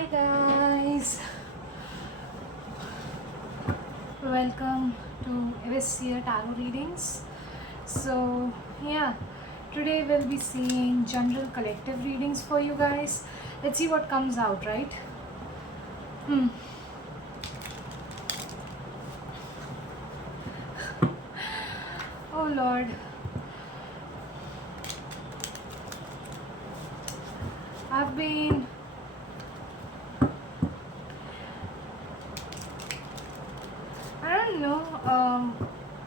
Hi guys, welcome to Eviscia Tarot readings. So yeah, today we'll be seeing general collective readings for you guys. Let's see what comes out, right? Oh Lord. I've been I don't know,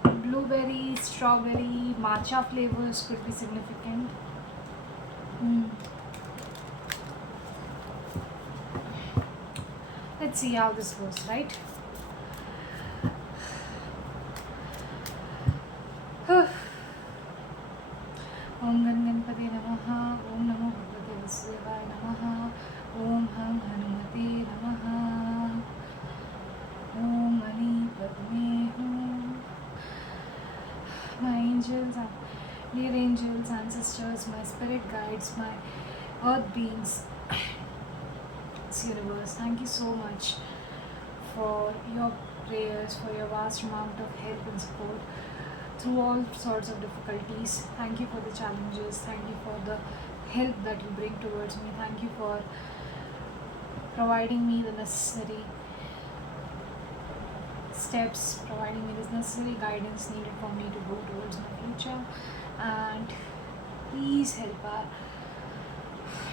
blueberry, strawberry, matcha flavors could be significant. Let's see how this goes, right? Om Ganganpate Namaha, Om Namo Bhagavate Vasudevaya Namaha, Om Hang Hanumate Namaha, Om Mani Padme Hum. My angels, dear angels, ancestors, my spirit guides, my earth beings, this universe, thank you so much for your prayers, for your vast amount of help and support through all sorts of difficulties. Thank you for the challenges. Thank you for the help that you bring towards me. Thank you for providing me the necessary steps, providing me this necessary guidance needed for me to go towards my future. And please help our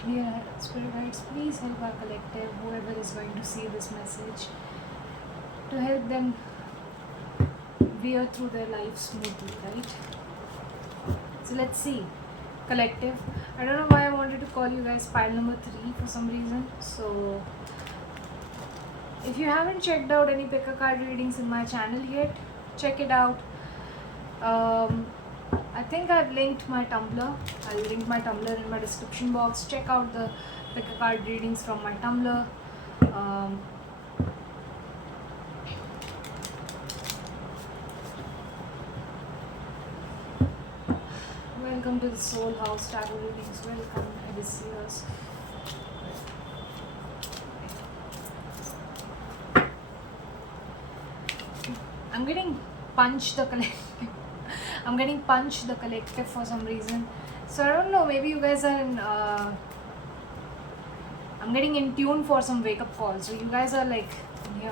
dear spirit guides, please help our collective, whoever is going to see this message, to help them veer through their life smoothly, right? So let's see. Collective. I don't know why I wanted to call you guys pile number 3 for some reason. So if you haven't checked out any pick a card readings in my channel yet, check it out. I think I've linked my Tumblr. I'll link my Tumblr in my description box. Check out the pick a card readings from my Tumblr. Welcome to the Soul House Tarot readings. Welcome, Odysseus. I'm getting punched the collective. I'm getting punched the collective for some reason. So I don't know, maybe you guys are in I'm getting in tune for some wake up calls. So you guys are like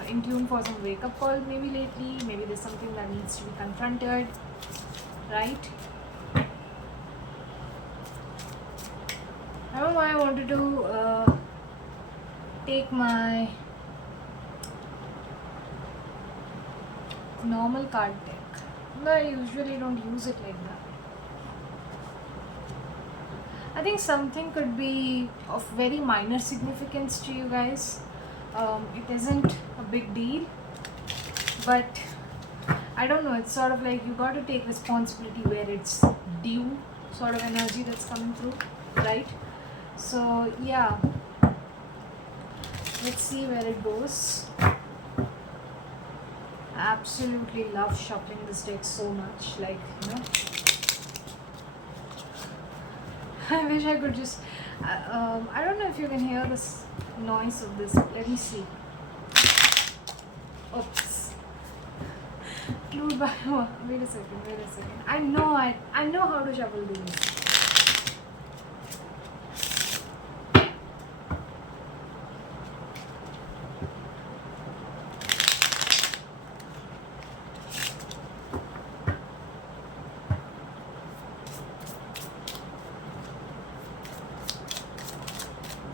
in tune for some wake up call maybe lately. Maybe there's something that needs to be confronted, right? I don't know why I wanted to take my normal card deck. No, I usually don't use it like that. I think something could be of very minor significance to you guys. It isn't a big deal, but I don't know, it's sort of like you got to take responsibility where it's due, sort of energy that's coming through, right? So yeah, let's see where it goes. I absolutely love shuffling this deck so much, like, you know. I wish I could just I don't know if you can hear this noise of this. Let me see. Oops. Glued by wait a second. I know how to shuffle these.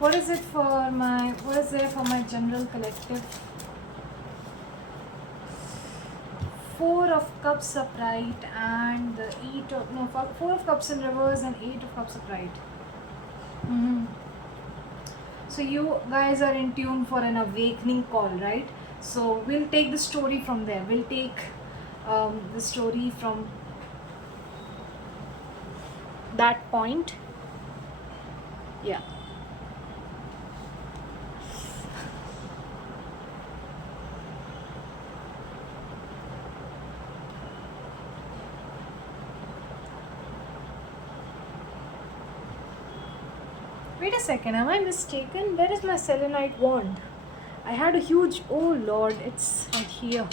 What is there for my general collective? 4 of Cups upright and the 4 of Cups in reverse and 8 of Cups upright. So you guys are in tune for an awakening call, right? So we'll take the story from there. We'll take the story from that point. Yeah. Wait a second, am I mistaken? Where is my selenite wand? I had a huge, oh lord, it's right here.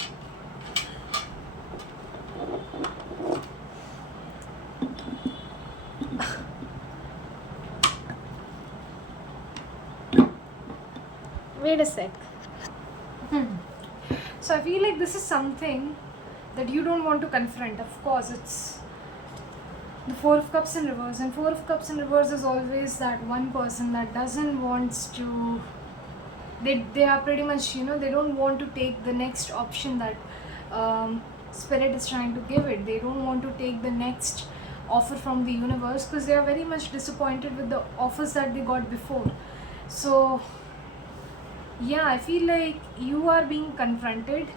Wait a sec. So I feel like this is something that you don't want to confront. Of course, it's the Four of Cups in reverse, and Four of Cups in reverse is always that one person that doesn't wants to. They are pretty much, they don't want to take the next option that spirit is trying to give it. They don't want to take the next offer from the universe because they are very much disappointed with the offers that they got before. So yeah, I feel like you are being confronted.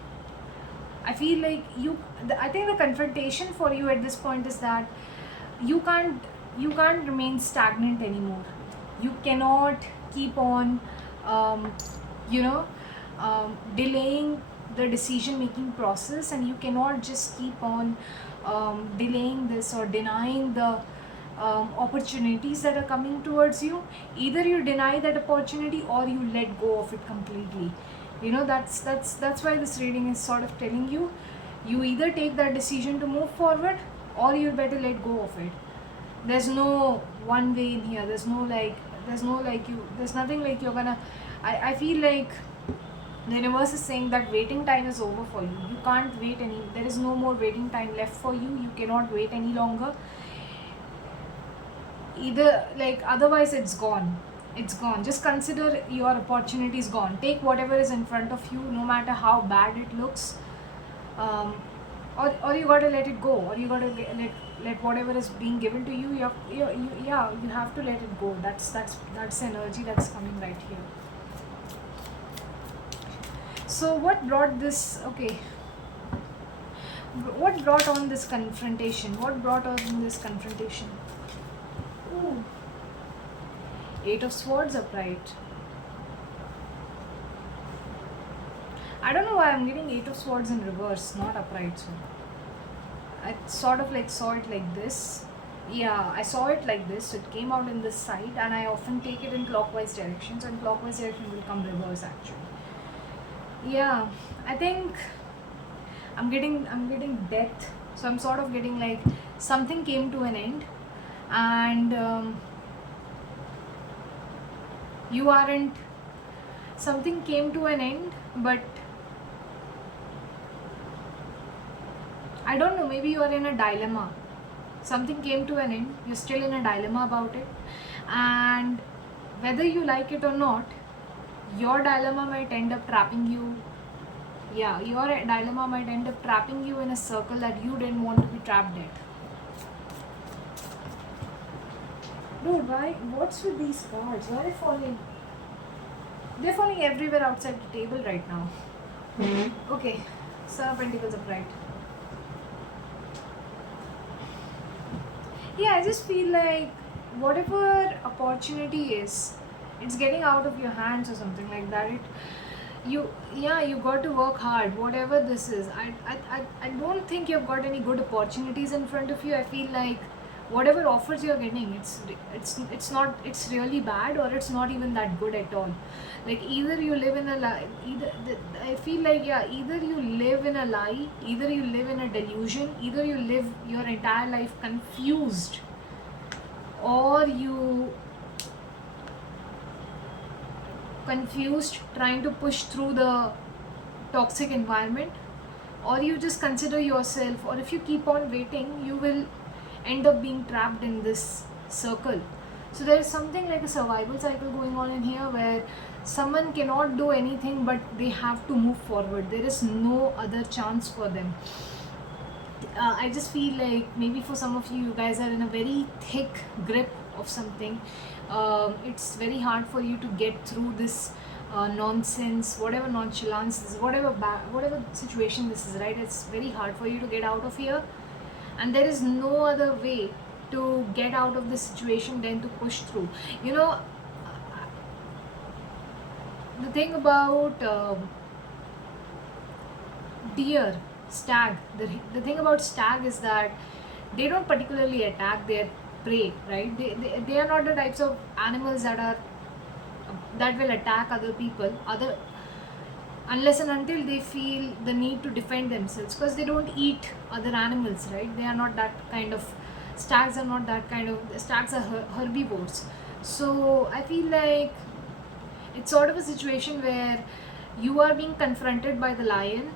I feel like I think the confrontation for you at this point is that you can't remain stagnant anymore. You cannot keep on um, you know delaying the decision making process, and you cannot just keep on delaying this or denying the opportunities that are coming towards you. Either you deny that opportunity or you let go of it completely. That's why this reading is sort of telling you, you either take that decision to move forward or you better let go of it. There's no one way in here. There's nothing like you're gonna. I feel like the universe is saying that waiting time is over for you. You can't wait there is no more waiting time left for you. You cannot wait any longer. Either, like, otherwise it's gone. Just consider your opportunities gone. Take whatever is in front of you, no matter how bad it looks. Or you gotta let it go, or you gotta let whatever is being given to you, you have to let it go. That's energy that's coming right here. So what brought this? Okay, what brought on this confrontation? Ooh. Eight of Swords upright. I don't know why I'm getting Eight of Swords in reverse, not upright. So I sort of like saw it like this. Yeah, I saw it like this. So it came out in this side, and I often take it in clockwise direction. So in clockwise direction will come reverse actually. Yeah, I think I'm getting death. So I'm sort of getting like something came to an end, and you aren't. Something came to an end, but I don't know, maybe you are in a dilemma. Something came to an end, you're still in a dilemma about it, and whether you like it or not, your dilemma might end up trapping you. Yeah, your dilemma might end up trapping you in a circle that you didn't want to be trapped in. Dude, what's with these cards? Why are they falling? They're falling everywhere outside the table right now. Okay, Son of Pentacles upright. Yeah, I just feel like whatever opportunity is, it's getting out of your hands or something like that. You got to work hard, whatever this is. I don't think you've got any good opportunities in front of you. I feel like whatever offers you're getting, it's really bad, or it's not even that good at all. Like, either you live in a lie, I feel like, yeah, either you live in a lie, either you live in a delusion, either you live your entire life confused, or you confused trying to push through the toxic environment, or you just consider yourself, or if you keep on waiting, you will end up being trapped in this circle. So there is something like a survival cycle going on in here, where someone cannot do anything but they have to move forward. There is no other chance for them. I just feel like maybe for some of you guys are in a very thick grip of something. It's very hard for you to get through this nonsense, whatever nonchalance this is, whatever situation this is, right? It's very hard for you to get out of here, and there is no other way to get out of this situation than to push through. The thing about deer, stag, the thing about stag is that they don't particularly attack. prey, right? They are not the types of animals that will attack other people, other unless and until they feel the need to defend themselves, because they don't eat other animals, right? They are not that kind of, stags are not that kind of, stags are herbivores. So I feel like it's sort of a situation where you are being confronted by the lion.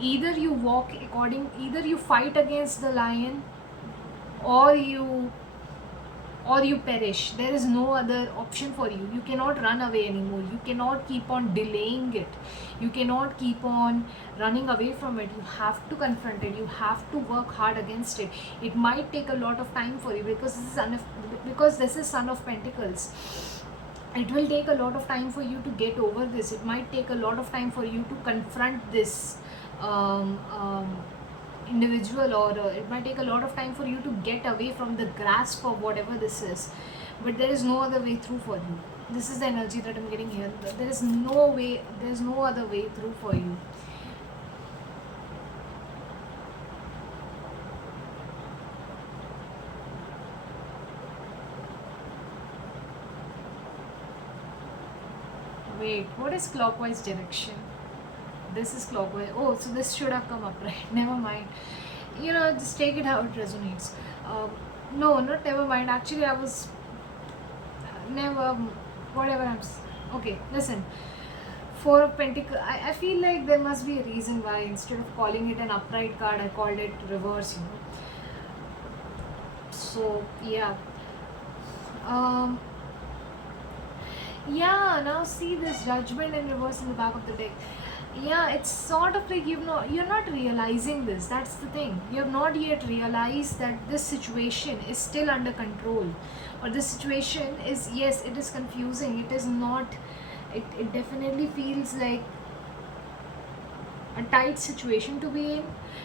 Either you walk according, either you fight against the lion, or you perish. There is no other option for you. You cannot run away anymore. You cannot keep on delaying it. You cannot keep on running away from it. You have to confront it. You have to work hard against it. It might take a lot of time for you, because this is son of pentacles. It will take a lot of time for you to get over this. It might take a lot of time for you to confront this um, um, individual, or it might take a lot of time for you to get away from the grasp of whatever this is. But there is no other way through for you. This is the energy that I'm getting here. There is no way, there is no other way through for you. Wait, what is clockwise direction? This is clockwise. Oh, so this should have come up, right? Never mind. Just take it how it resonates. No, not never mind. Actually, I was never, whatever okay, listen. Four of Pentacles, I feel like there must be a reason why instead of calling it an upright card, I called it reverse. So, yeah. Um, yeah, now see this Judgment in reverse in the back of the deck. Yeah, it's sort of like you're not realizing this. That's the thing. You have not yet realized that this situation is still under control, or this situation is, yes, it is confusing. It is not. It definitely feels like a tight situation to be in,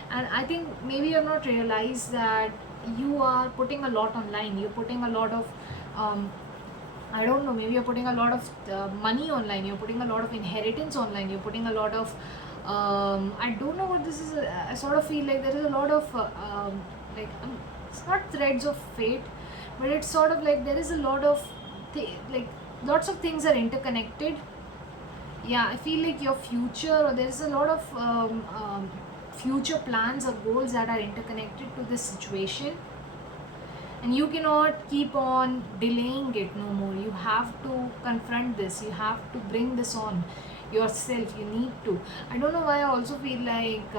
and I think maybe you have not realized that you are putting a lot online. You're putting a lot of I don't know, maybe you're putting a lot of money online, you're putting a lot of inheritance online, you're putting a lot of, I don't know what this is. I sort of feel like there is a lot of, like, it's not threads of fate, but it's sort of like there is a lot of, like, lots of things are interconnected. Yeah, I feel like your future, or there is a lot of future plans or goals that are interconnected to this situation. And you cannot keep on delaying it no more. You have to confront this. You have to bring this on yourself. You need to. I don't know why I also feel like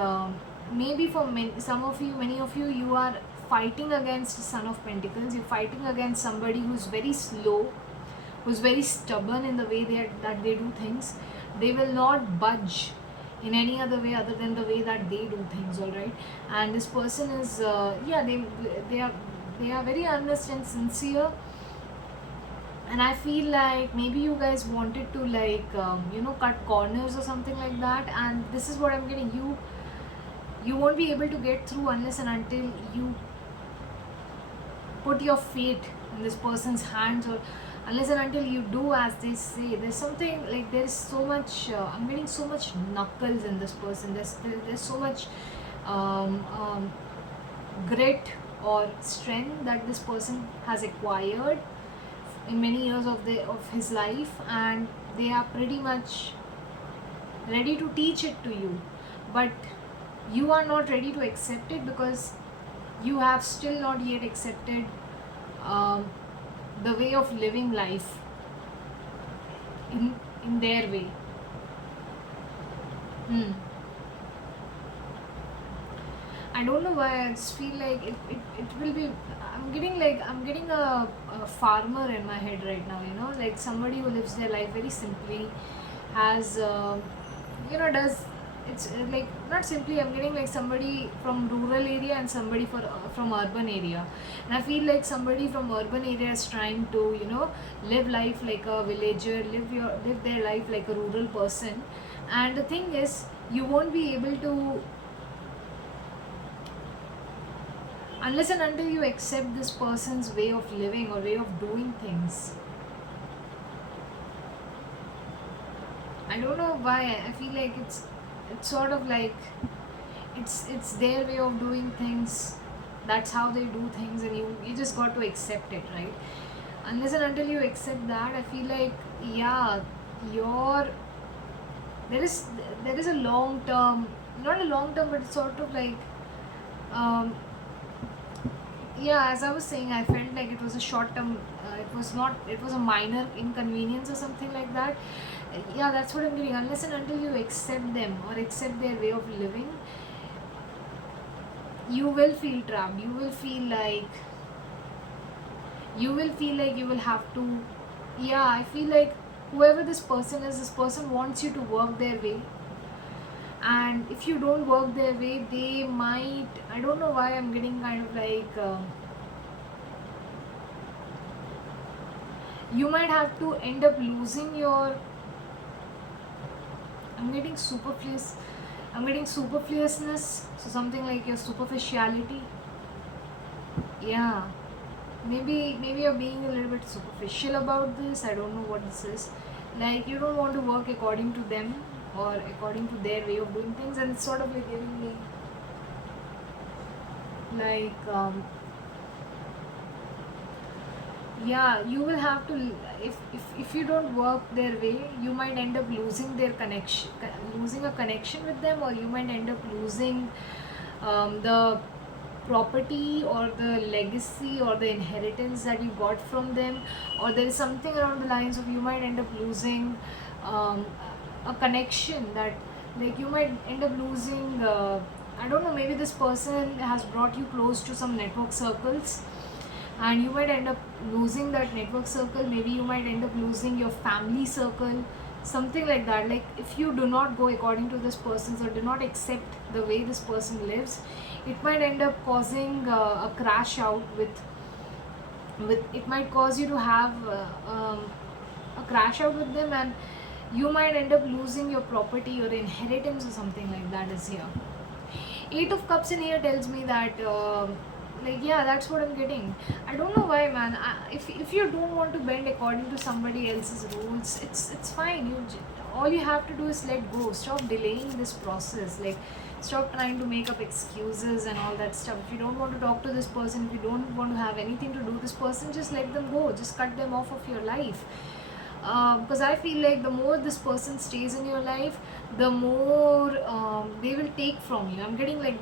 maybe for many of you, you are fighting against Son of Pentacles. You're fighting against somebody who's very slow, who's very stubborn in the way that they do things. They will not budge in any other way other than the way that they do things, all right? And this person is, they are very earnest and sincere, and I feel like maybe you guys wanted to, like, cut corners or something like that, and this is what I'm getting. You won't be able to get through unless and until you put your fate in this person's hands, or unless and until you do as they say. There's something like, there's so much, I'm getting so much knuckles in this person. There's so much grit or strength that this person has acquired in many years of his life, and they are pretty much ready to teach it to you, but you are not ready to accept it, because you have still not yet accepted the way of living life in their way. I don't know why, I just feel like it will be, I'm getting a farmer in my head right now, like somebody who lives their life very simply, has does, it's like, not simply, I'm getting like somebody from rural area and somebody from urban area, and I feel like somebody from urban area is trying to live life like a villager, live their life like a rural person. And the thing is, you won't be able to, unless and until you accept this person's way of living or way of doing things. I don't know why, I feel like it's sort of like, it's their way of doing things. That's how they do things, and you just got to accept it, right? Unless and until you accept that, I feel like, yeah, your there is there is a long term, not a long term, but it's sort of like, um, yeah, as I was saying, I felt like it was a short term, it was not, it was a minor inconvenience or something like that. Yeah, that's what I'm getting. Unless and until you accept them or accept their way of living, you will feel trapped. You will feel like you will have to, yeah, I feel like whoever this person is, this person wants you to work their way, and if you don't work their way, they might, I don't know why I'm getting kind of like, you might have to end up losing your, I'm getting superfluous, I'm getting superfluousness, so something like your superficiality. Yeah, maybe you're being a little bit superficial about this. I don't know what this is. Like, you don't want to work according to them or according to their way of doing things, and it's sort of like giving me like, yeah, you will have to, if you don't work their way, you might end up losing their connection, losing a connection with them, or you might end up losing, the property or the legacy or the inheritance that you got from them, or there is something around the lines of, you might end up losing, um, a connection that, like, you might end up losing, I don't know, maybe this person has brought you close to some network circles, and you might end up losing that network circle. Maybe you might end up losing your family circle, something like that. Like, if you do not go according to this person's, or do not accept the way this person lives, it might end up causing, a crash out with it might cause you to have, a crash out with them, and you might end up losing your property or inheritance or something like that is here. Eight of Cups in here tells me that, like, yeah, that's what I'm getting. I don't know why, man. If you don't want to bend according to somebody else's rules, it's fine. All you have to do is let go. Stop delaying this process. Like, stop trying to make up excuses and all that stuff. If you don't want to talk to this person, if you don't want to have anything to do with this person, just let them go. Just cut them off of your life. Because I feel like the more this person stays in your life, the more, they will take from you. I'm getting like,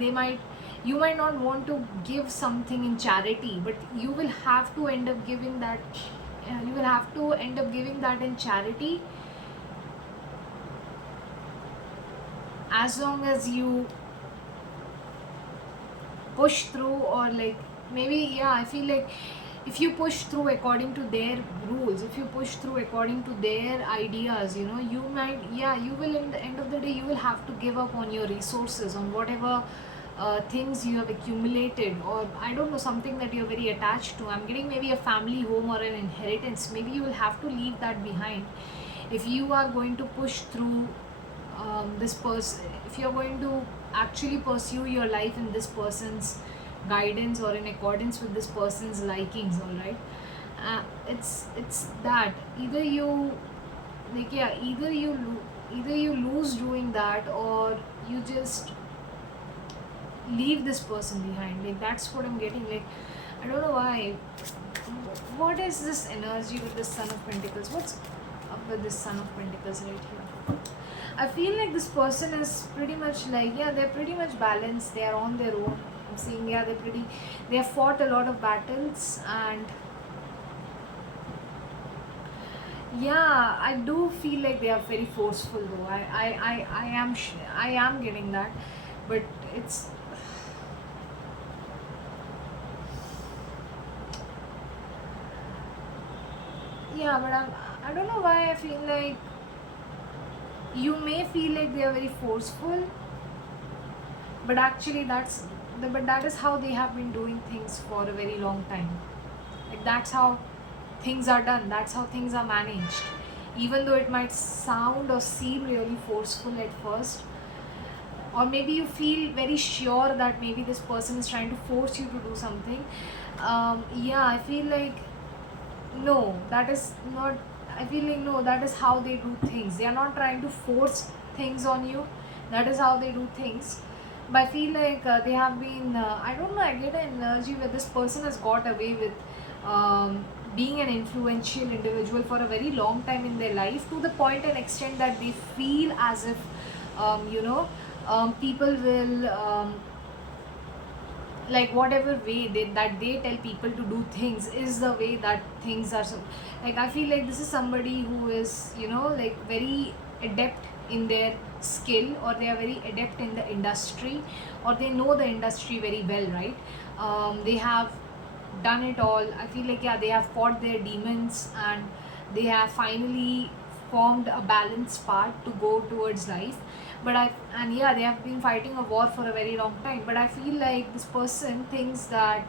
you might not want to give something in charity, but you will have to end up giving that. You will have to end up giving that in charity, as long as you push through, or like, maybe, yeah, I feel like, if you push through according to their rules, if you push through according to their ideas, you might, yeah, you will, in the end of the day, you will have to give up on your resources, on whatever, things you have accumulated, or I don't know, something that you're very attached to. I'm getting maybe a family home or an inheritance. Maybe you will have to leave that behind if you are going to push through, this person, if you're going to actually pursue your life in this person's guidance, or in accordance with this person's likings, all right. It's that, either you, like, yeah, either you lose doing that, or you just leave this person behind. Like, that's what I'm getting. Like, I don't know why. What is this energy with the Son of Pentacles? What's up with this Son of Pentacles right here? I feel like this person is pretty much like, yeah, they're pretty much balanced. They are on their own. I'm seeing, yeah, they have fought a lot of battles, and yeah, I do feel like they are very forceful though. I am getting that, but it's, yeah, but I don't know why I feel like, you may feel like they are very forceful, but actually but that is how they have been doing things for a very long time. Like, that's how things are done, that's how things are managed. Even though it might sound or seem really forceful at first, or maybe you feel very sure that maybe this person is trying to force you to do something, yeah, I feel like, no, that is not, I feel like, no, that is how they do things. They are not trying to force things on you. That is how they do things. But I feel like they have been, I don't know, I get an energy where this person has got away with being an influential individual for a very long time in their life, to the point and extent that they feel as if, you know, people will, like whatever way that they tell people to do things is the way that things are. So like I feel like this is somebody who is, you know, like very adept in their skill, or they are very adept in the industry, or they know the industry very well, right? They have done it all. I feel like, yeah, they have fought their demons, and they have finally formed a balanced path to go towards life. But I and yeah, they have been fighting a war for a very long time. But I feel like this person thinks that,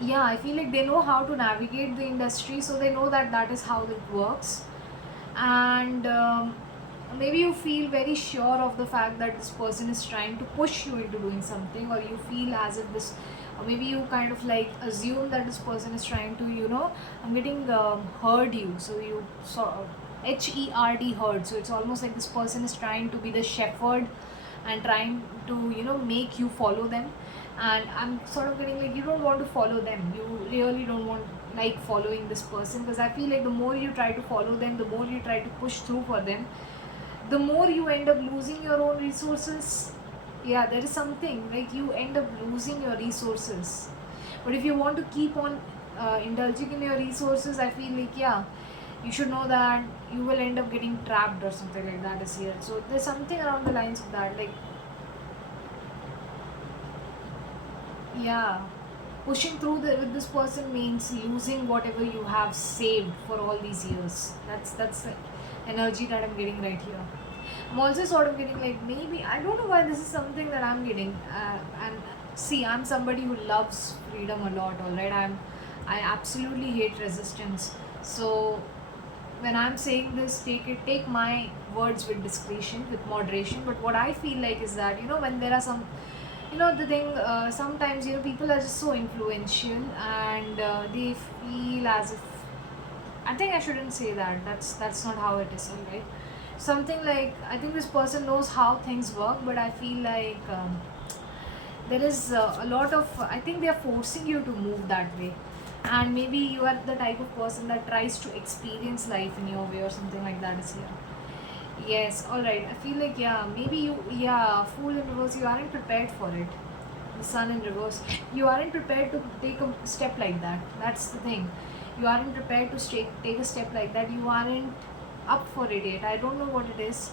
yeah, I feel like they know how to navigate the industry, so they know that that is how it works. And maybe you feel very sure of the fact that this person is trying to push you into doing something, or you feel as if this, or maybe you kind of like assume that this person is trying to, you know, I'm getting herd you, so you sort of HERD herd, so it's almost like this person is trying to be the shepherd and trying to, you know, make you follow them. And I'm sort of getting like, you don't want to follow them, you really don't want like following this person, because I feel like the more you try to follow them, the more you try to push through for them, the more you end up losing your own resources. Yeah, there is something like you end up losing your resources. But if you want to keep on indulging in your resources, I feel like, yeah, you should know that you will end up getting trapped or something like that is here. So there's something around the lines of that, like, yeah, pushing through with this person means losing whatever you have saved for all these years. That's the energy that I'm getting right here. I'm also sort of getting like, maybe I don't know why this is something that I'm getting. And see, I'm somebody who loves freedom a lot. All right, I absolutely hate resistance. So when I'm saying this, take my words with discretion, with moderation. But what I feel like is that, you know, when there are some, you know, the thing, sometimes, you know, people are just so influential, and they feel as if, I think I shouldn't say that, that's not how it is, all right? Something like, I think this person knows how things work, but I feel like there is a lot of, I think they are forcing you to move that way. And maybe you are the type of person that tries to experience life in your way, or something like that is here. Yes, all right. I feel like, yeah, maybe you, yeah, Fool in reverse, you aren't prepared for it. The Sun in reverse, you aren't prepared to take a step like that. That's the thing. You aren't prepared to take a step like that. You aren't up for it yet. I don't know what it is.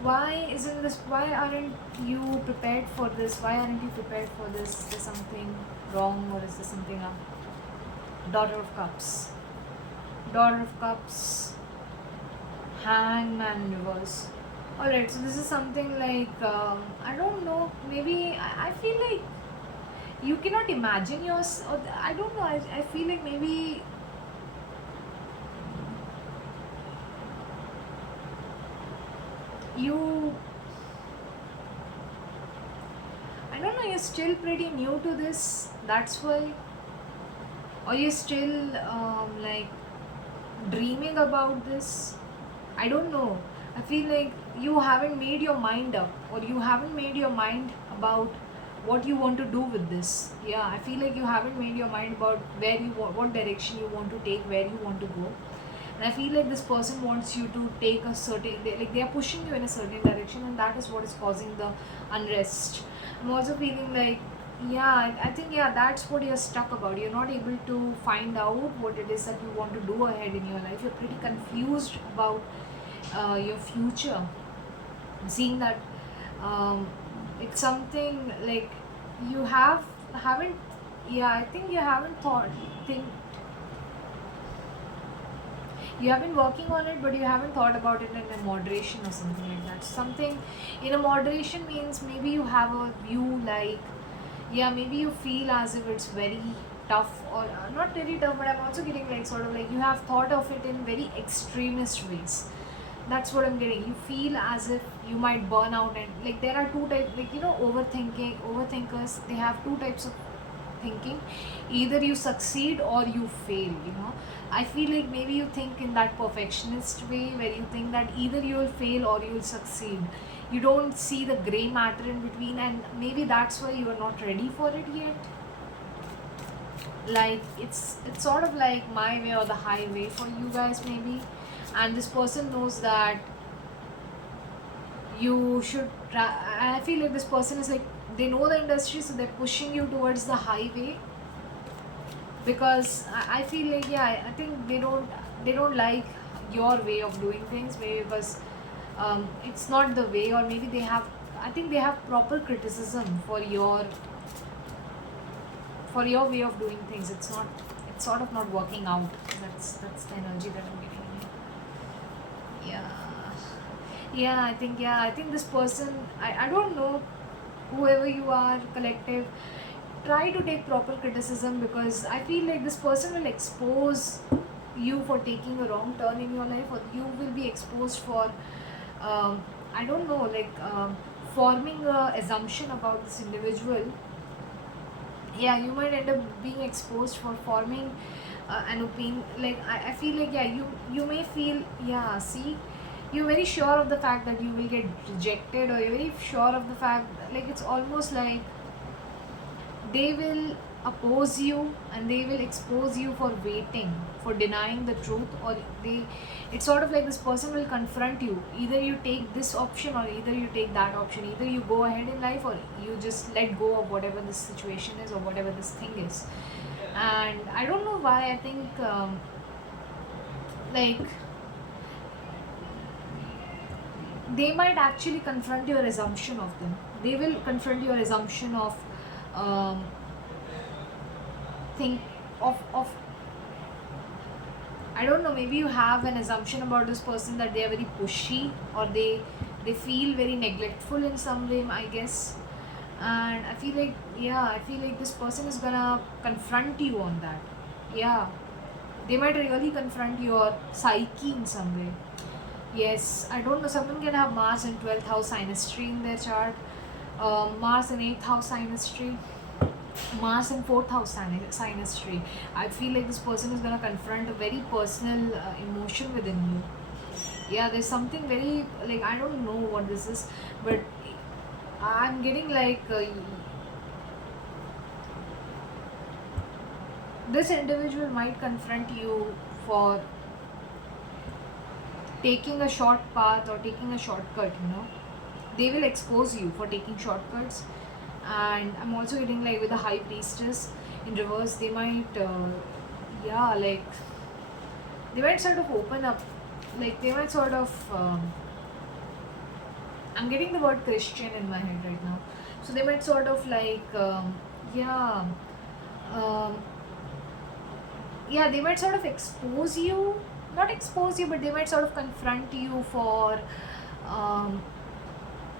Why isn't this? Why aren't you prepared for this? Why aren't you prepared for this? Is there something wrong, or is there something up? Daughter of Cups. Daughter of Cups. Hangman in reverse. Alright, so this is something like, I don't know, maybe I feel like you cannot imagine yours, or I don't know, I feel like maybe you, I don't know, you're still pretty new to this, that's why, or you're still like dreaming about this. I don't know. I feel like you haven't made your mind up, or you haven't made your mind about what you want to do with this. Yeah, I feel like you haven't made your mind about where you want, what direction you want to take, where you want to go. And I feel like this person wants you to take a certain, like they are pushing you in a certain direction, and that is what is causing the unrest. I'm also feeling like, yeah, I think, yeah, that's what you're stuck about. You're not able to find out what it is that you want to do ahead in your life. You're pretty confused about your future. Seeing that it's something like you haven't, yeah, I think you haven't think you have been working on it, but you haven't thought about it in a moderation or something like that. Something in a moderation means maybe you have a view like, yeah, maybe you feel as if it's very tough, or not very tough, but I'm also getting like sort of like you have thought of it in very extremist ways. That's what I'm getting. You feel as if you might burn out, and like there are two types, like, you know, overthinkers, they have two types of thinking. Either you succeed or you fail, you know. I feel like maybe you think in that perfectionist way, where you think that either you will fail or you will succeed. you don't see the gray matter in between, and maybe that's why you are not ready for it yet. Like it's sort of like my way or the highway for you guys maybe, and this person knows that you should I feel like this person is like, they know the industry, so they're pushing you towards the highway, because I feel like, yeah, I think they don't like your way of doing things, maybe because it's not the way, or maybe they have, I think they have proper criticism for your way of doing things. It's sort of not working out. That's the energy that I'm getting here. I think this person, I don't know, whoever you are, collective, try to take proper criticism, because I feel like this person will expose you for taking a wrong turn in your life, or you will be exposed for I don't know, like forming a assumption about this individual. Yeah, you might end up being exposed for forming an opinion. Like I feel like, yeah, you may feel, yeah, see, you're very sure of the fact that you will get rejected, or you're very sure of the fact, like it's almost like they will oppose you and they will expose you for waiting, for denying the truth, or it's sort of like this person will confront you. Either you take this option or either you take that option. Either you go ahead in life or you just let go of whatever this situation is or whatever this thing is. And I don't know why, I think like they might actually confront your assumption of them. They will confront your assumption of think of I don't know, maybe you have an assumption about this person that they are very pushy, or they feel very neglectful in some way, I guess. And I feel like, yeah, I feel like this person is gonna confront you on that. Yeah, they might really confront your psyche in some way. Yes, I don't know, someone can have Mars in 12th house synastry in their chart, Mars in 8th house synastry, Mars in 4th house synastry. I feel like this person is going to confront a very personal emotion within you. Yeah, there's something very, like, I don't know what this is, but I'm getting like this individual might confront you for taking a short path or taking a shortcut, they will expose you for taking shortcuts. And I'm also getting like with the high priestess in reverse, they might like they might sort of open up, like they might sort of I'm getting the word Christian in my head right now, so they might sort of like they might sort of expose you, not expose you, but they might sort of confront you for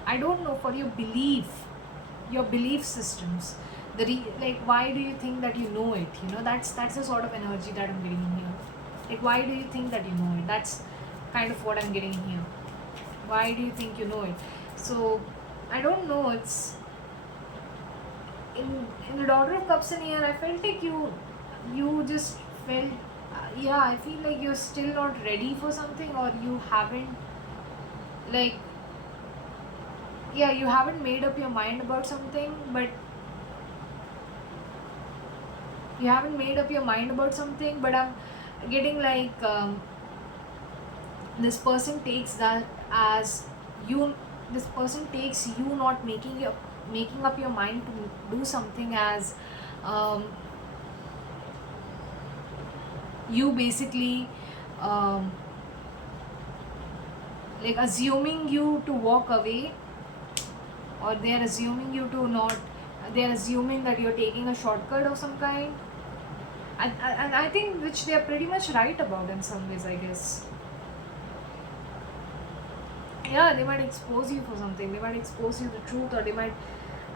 I don't know, for your belief systems. Like, why do you think that you know it? That's the sort of energy that I'm getting in here. Like, why do you think that you know it? That's kind of what I'm getting in here. Why do you think you know it? So I don't know, it's in the Daughter of Cups in here, I felt like you just felt I feel like you're still not ready for something, or you haven't, like, you haven't made up your mind about something, but I'm getting like this person takes that as this person takes you not making up your mind to do something as you basically like assuming you to walk away, or they're assuming that you're taking a shortcut of some kind, and I think which they're pretty much right about in some ways, I guess. Yeah, they might expose you for something, they might expose you the truth, or they might,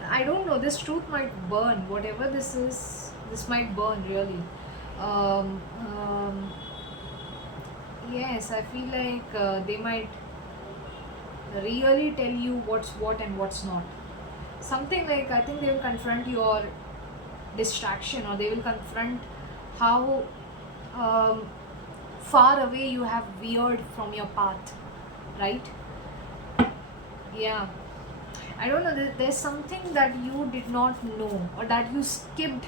I don't know, this truth might burn, whatever this is, this might burn really. Yes, I feel like they might really tell you what's what and what's not. Something like, I think they will confront your distraction, or they will confront how far away you have veered from your path, right? Yeah, I don't know. There's something that you did not know, or that you skipped,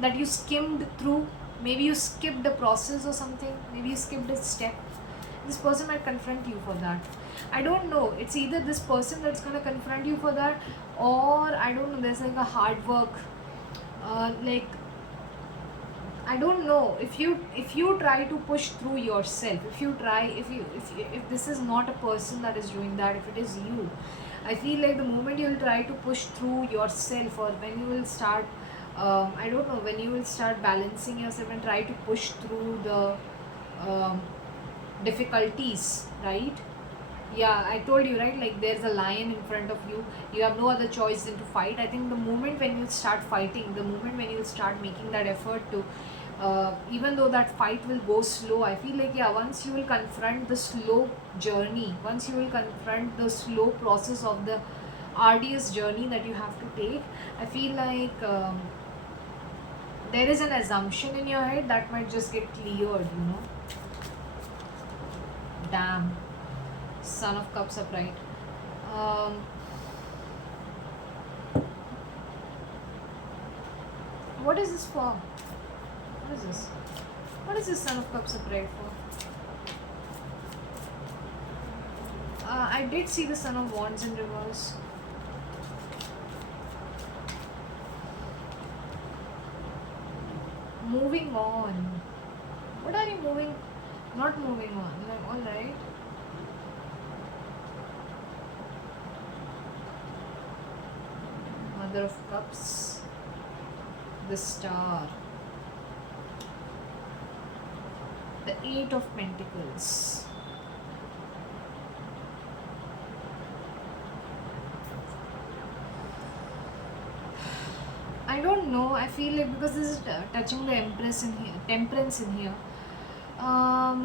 that you skimmed through. Maybe you skipped a process or something. Maybe you skipped a step. This person might confront you for that. I don't know. It's either this person that's gonna confront you for that, or I don't know. There's like a hard work, like I don't know, if you try to push through yourself, if you try, if this is not a person that is doing that, if it is you, I feel like the moment you will try to push through yourself, or when you will start, I don't know, when you will start balancing yourself and try to push through the um, difficulties, right? Yeah, I told you, right? Like there's a lion in front of you. You have no other choice than to fight. I think the moment when you start fighting, the moment when you start making that effort to, even though that fight will go slow, I feel like, yeah, once you will confront the slow journey, once you will confront the slow process of the arduous journey that you have to take, I feel like there is an assumption in your head that might just get cleared. Damn. Son of Cups upright. Um, what is this for? What is this? What is this Son of Cups upright for? I did see the Son of Wands in reverse. Moving on. What are you moving? Not moving on. Like, alright. Mother of Cups. The Star. The Eight of Pentacles. I don't know. I feel like because this is touching the Empress in here, Temperance in here. I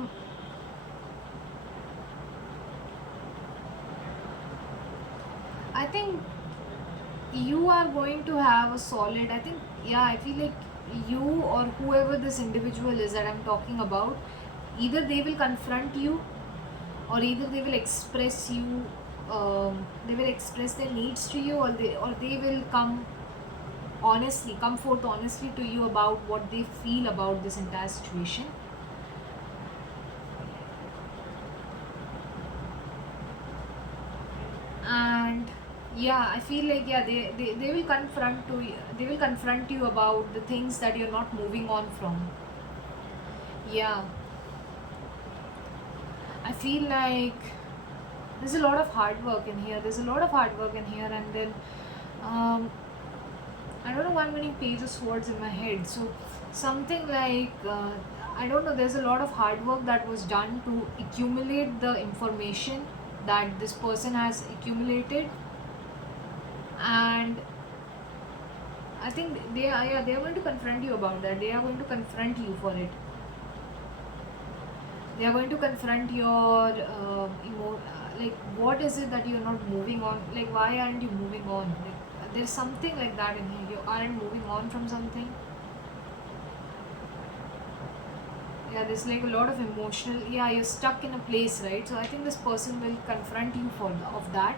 think you are going to have a solid. I think, yeah, I feel like you or whoever this individual is that I'm talking about, either they will confront you, or either they will express you. They will express their needs to you, or they will come forth honestly to you about what they feel about this entire situation. And yeah, I feel like, yeah, they will confront you about the things that you're not moving on from. Yeah, I feel like there's a lot of hard work in here, and then I don't know why I'm getting Page of Swords in my head. So something like, I don't know, there's a lot of hard work that was done to accumulate the information that this person has accumulated, and I think they are, yeah, they are going to confront you about that. They are going to confront you for it. They are going to confront your like, what is it that you're not moving on? Like, why aren't you moving on? Like, there's something like that in here. You aren't moving on from something. Yeah, there's like a lot of emotional. Yeah, you're stuck in a place, right? So I think this person will confront you of that,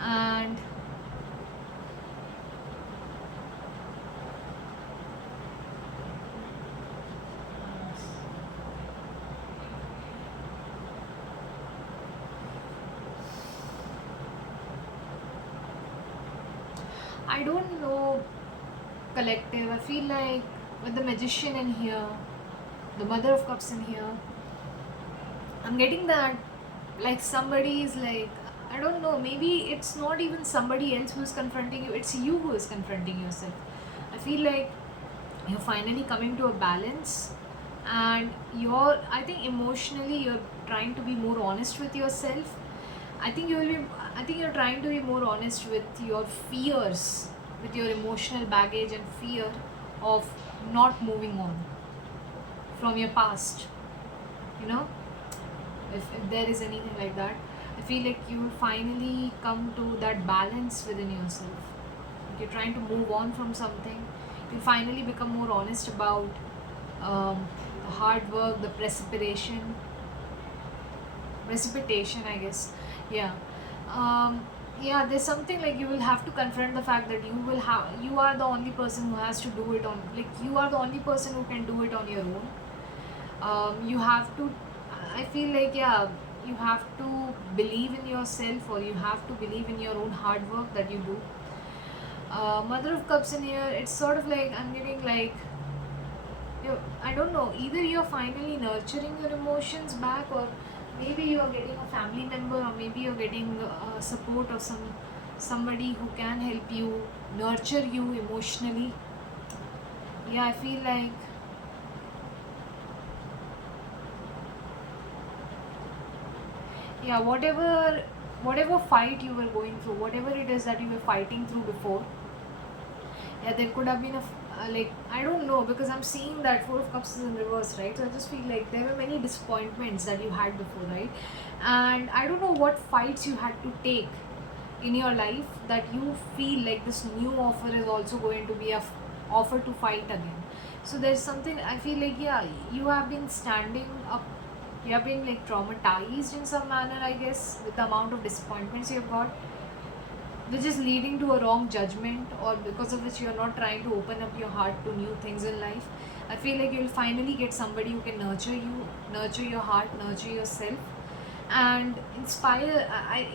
and I don't know, collective. I feel like with the Magician in here, the Mother of Cups in here, I'm getting that, like, somebody is like, I don't know, maybe it's not even somebody else who's confronting you, it's you who is confronting yourself. I feel like you're finally coming to a balance, and I think emotionally you're trying to be more honest with yourself. I think you're trying to be more honest with your fears, with your emotional baggage and fear of not moving on from your past. You know, if there is anything like that, I feel like you will finally come to that balance within yourself. If you're trying to move on from something, you'll finally become more honest about the hard work, the precipitation, I guess. Yeah. um, yeah, there's something like you will have to confront the fact that you are the only person who has to do it on, like you are the only person who can do it on your own. You have to, I feel like, yeah, you have to believe in yourself, or you have to believe in your own hard work that you do. Mother of Cups in here, it's sort of like I'm getting like, I don't know, either you're finally nurturing your emotions back, or maybe you're getting a family member, or maybe you're getting support of somebody who can help you, nurture you emotionally. Yeah, I feel like, yeah, whatever fight you were going through, whatever it is that you were fighting through before, yeah, there could have been like, I don't know, because I'm seeing that Four of Cups is in reverse, right? So I just feel like there were many disappointments that you had before, right? And I don't know what fights you had to take in your life that you feel like this new offer is also going to be a offer to fight again. So there's something I feel like, yeah, you have been standing up, you have been like traumatized in some manner, I guess, with the amount of disappointments you've got, which is leading to a wrong judgment, or because of which you're not trying to open up your heart to new things in life. I feel like you'll finally get somebody who can nurture you, nurture your heart, nurture yourself, and inspire.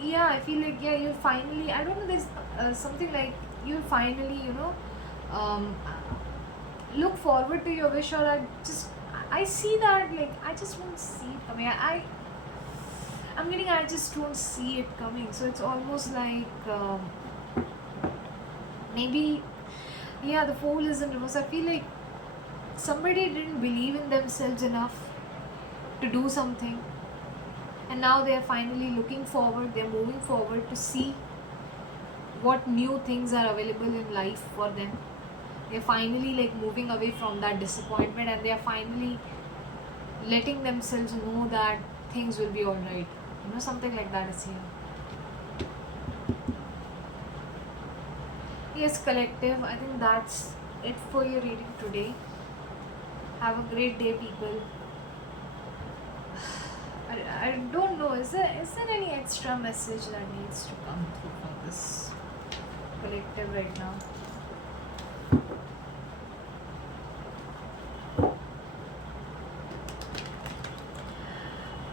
Yeah, I feel like, yeah, you'll finally, I don't know, there's something like you'll finally, um, look forward to your wish, or I see that, like, I just won't see it coming. I'm getting, I just don't see it coming. So it's almost like, maybe, yeah, the fool is in reverse. I feel like somebody didn't believe in themselves enough to do something, and now they're finally looking forward, they're moving forward to see what new things are available in life for them. They're finally like moving away from that disappointment, and they're finally letting themselves know that things will be all right. Something like that is here. Yes, collective, I think that's it for your reading today. Have a great day, people. I don't know, is there any extra message that needs to come through from this collective right now?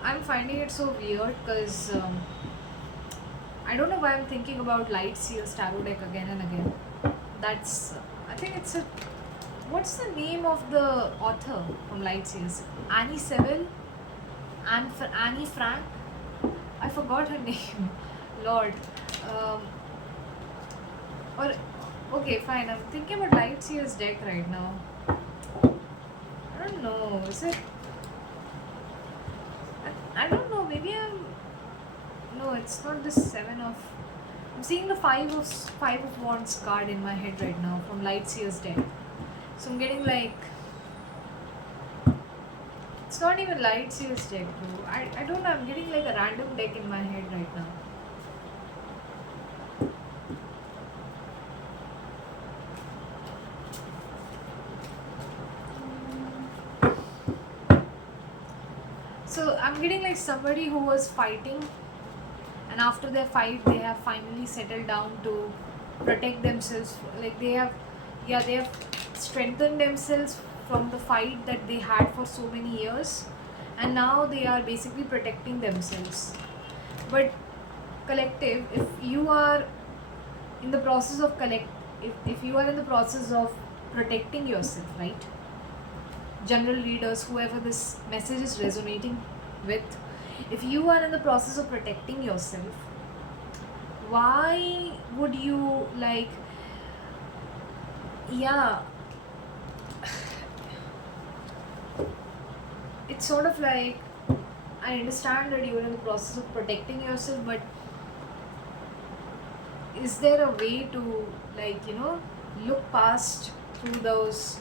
I'm finding it so weird because I don't know why I'm thinking about Light Seer's tarot deck again and again. That's, I think it's a, what's the name of the author from Light Seers? Annie Seville? Annie Frank? I forgot her name. Lord. Or, okay, fine. I'm thinking about Light Seer's deck right now. I don't know. Is it? I don't know. Maybe I'm. No, it's not the Seven of. I'm seeing the Five of Wands card in my head right now from Light Seer's deck. So I'm getting like. It's not even Light Seer's deck, bro. I don't know. I'm getting like a random deck in my head right now. So I'm getting like somebody who was fighting, and after their fight they have finally settled down to protect themselves. Like they have strengthened themselves from the fight that they had for so many years, and now they are basically protecting themselves. But collective, if you are in the process of if you are in the process of protecting yourself, right? General readers, whoever this message is resonating with, if you are in the process of protecting yourself, why would you like, yeah, it's sort of like, I understand that you're in the process of protecting yourself, but is there a way to, like, look past through those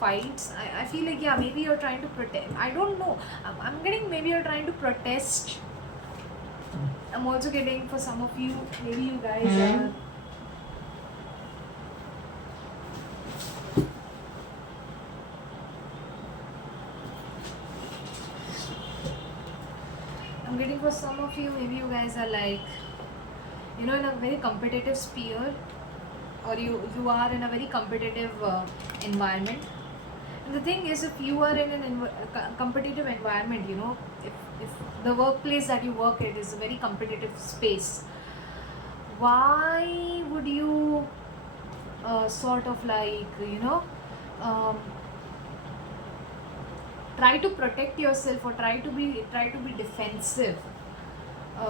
fights? I feel like, yeah, maybe you're trying to protect, I don't know, I'm getting, maybe you're trying to protest. I'm also getting, for some of you, maybe you guys are, I'm getting, for some of of you, maybe you guys are like, in a very competitive sphere, or you are in a very competitive environment. And the thing is, if you are in a competitive environment, if the workplace that you work at is a very competitive space, why would you sort of like, um, try to protect yourself, or try to be defensive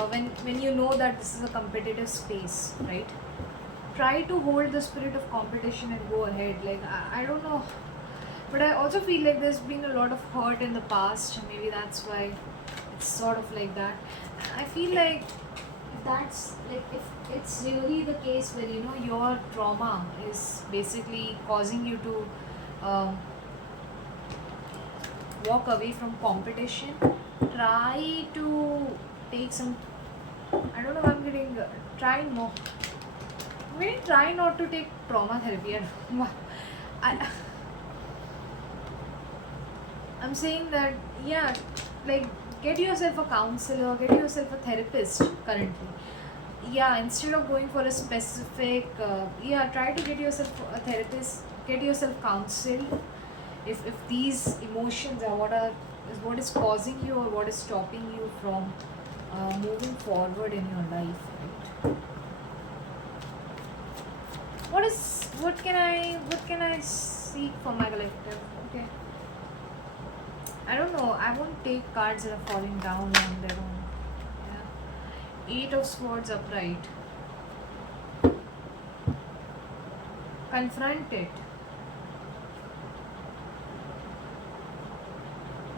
when you know that this is a competitive space, right? Try to hold the spirit of competition and go ahead. Like, I don't know, but I also feel like there's been a lot of hurt in the past. Maybe that's why it's sort of like that. I feel like that's like, if it's really the case where your trauma is basically causing you to walk away from competition, try to take some, I don't know, I'm getting try more. Maybe try not to take trauma therapy. I, I'm saying that, yeah, like, get yourself a counselor, get yourself a therapist currently. Yeah, instead of going for a specific, try to get yourself a therapist, get yourself counseled. If these emotions are what is causing you, or what is stopping you from moving forward in your life, right? What can I seek for my collective? Okay, I don't know. I won't take cards that are falling down on their own. Yeah. 8 of Swords upright. Confront it.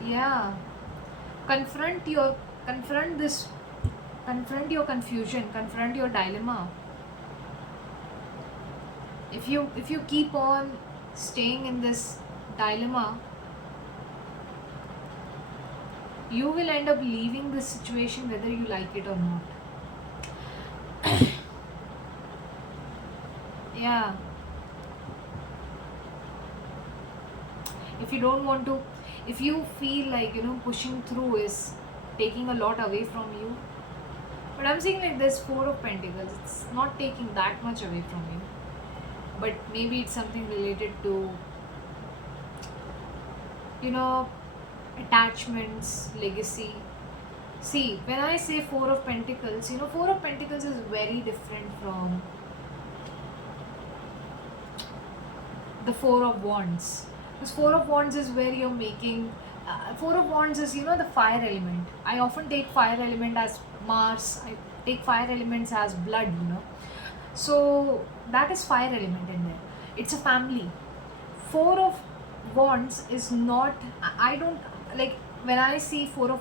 Yeah. Confront your confusion, confront your dilemma. If you keep on staying in this dilemma, you will end up leaving this situation whether you like it or not. Yeah. If you don't want to, if you feel like pushing through is taking a lot away from you, but I'm saying like there's 4 of Pentacles, it's not taking that much away from you, but maybe it's something related to attachments, legacy. See, when I say 4 of Pentacles, 4 of Pentacles is very different from the 4 of Wands. Because 4 of Wands is where you're making, 4 of Wands is, the fire element. I often take fire element as Mars, I take fire elements as blood, So that is fire element in there. It's a family. 4 of Wands is not, I don't, like, when I see 4 of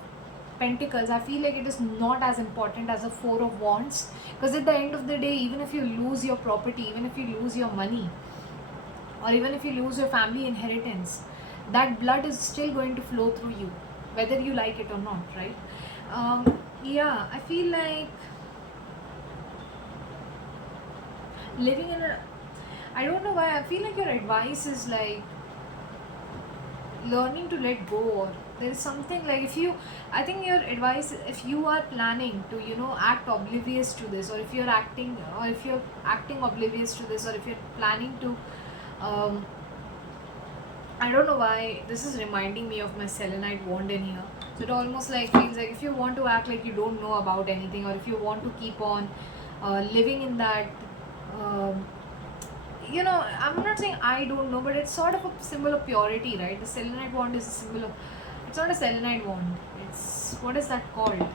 Pentacles, I feel like it is not as important as a 4 of Wands, because at the end of the day, even if you lose your property, even if you lose your money, or even if you lose your family inheritance, that blood is still going to flow through you, whether you like it or not, right? Yeah, I feel like living in a, I don't know why, I feel like your advice is like learning to let go, or there is something like, I think your advice, if you are planning to act oblivious to this, or if you're acting oblivious to this, or if you're planning to I don't know why this is reminding me of my selenite wand in here. So it almost like feels like if you want to act like you don't know about anything, or if you want to keep on living in that, I'm not saying I don't know, but it's sort of a symbol of purity, right? The selenite wand is a symbol of, it's not a selenite wand. It's, what is that called?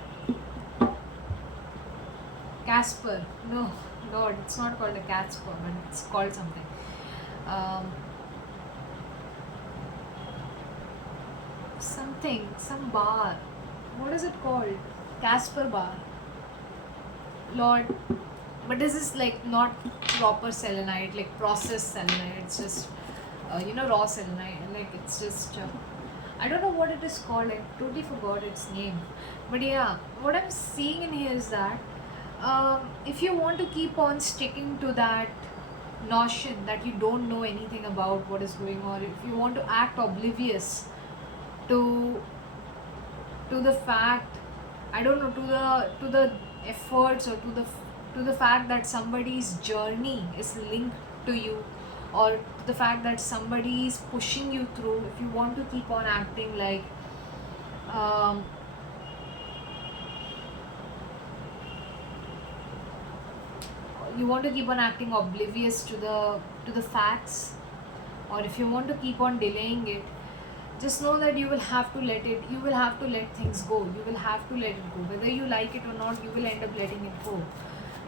Casper. No, God, it's not called a Casper, but it's called something. Some bar. What is it called? Casper bar. Lord. But this is like not proper selenite, like processed selenite. It's just, raw selenite. Like, it's just, I don't know what it is called. I totally forgot its name. But yeah, what I'm seeing in here is that if you want to keep on sticking to that notion that you don't know anything about what is going on, if you want to act oblivious to the fact I don't know, to the efforts, or to the fact that somebody's journey is linked to you, or the fact that somebody is pushing you through. If you want to keep on acting like um, you want to keep on acting oblivious to the facts, or if you want to keep on delaying it, just know that you will have to let things go, you will have to let it go, whether you like it or not, you will end up letting it go.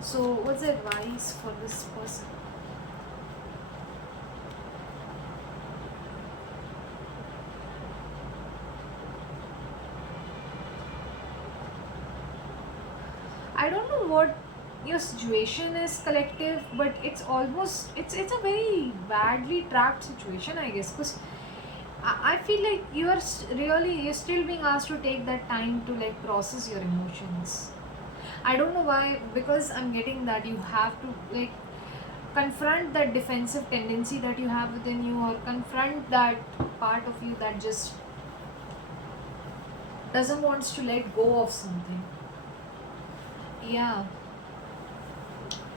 So what's the advice for this person? I don't know what your situation is, collective, but it's almost, it's a very badly trapped situation, I guess, because I feel like you're still being asked to take that time to like process your emotions. I don't know why, because I'm getting that you have to like confront that defensive tendency that you have within you, or confront that part of you that just doesn't wants to let go of something. Yeah.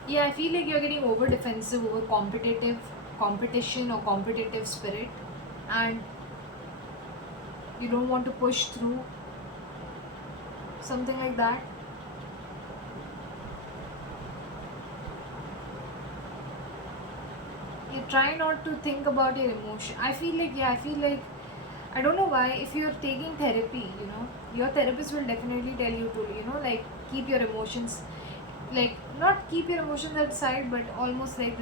Yeah, I feel like you're getting over defensive, over competitive, competition or competitive spirit, and you don't want to push through, something like that. You try not to think about your emotion. I feel like, yeah, I feel like, I don't know why, if you're taking therapy, your therapist will definitely tell you to, like, keep your emotions, like, not keep your emotions aside, but almost like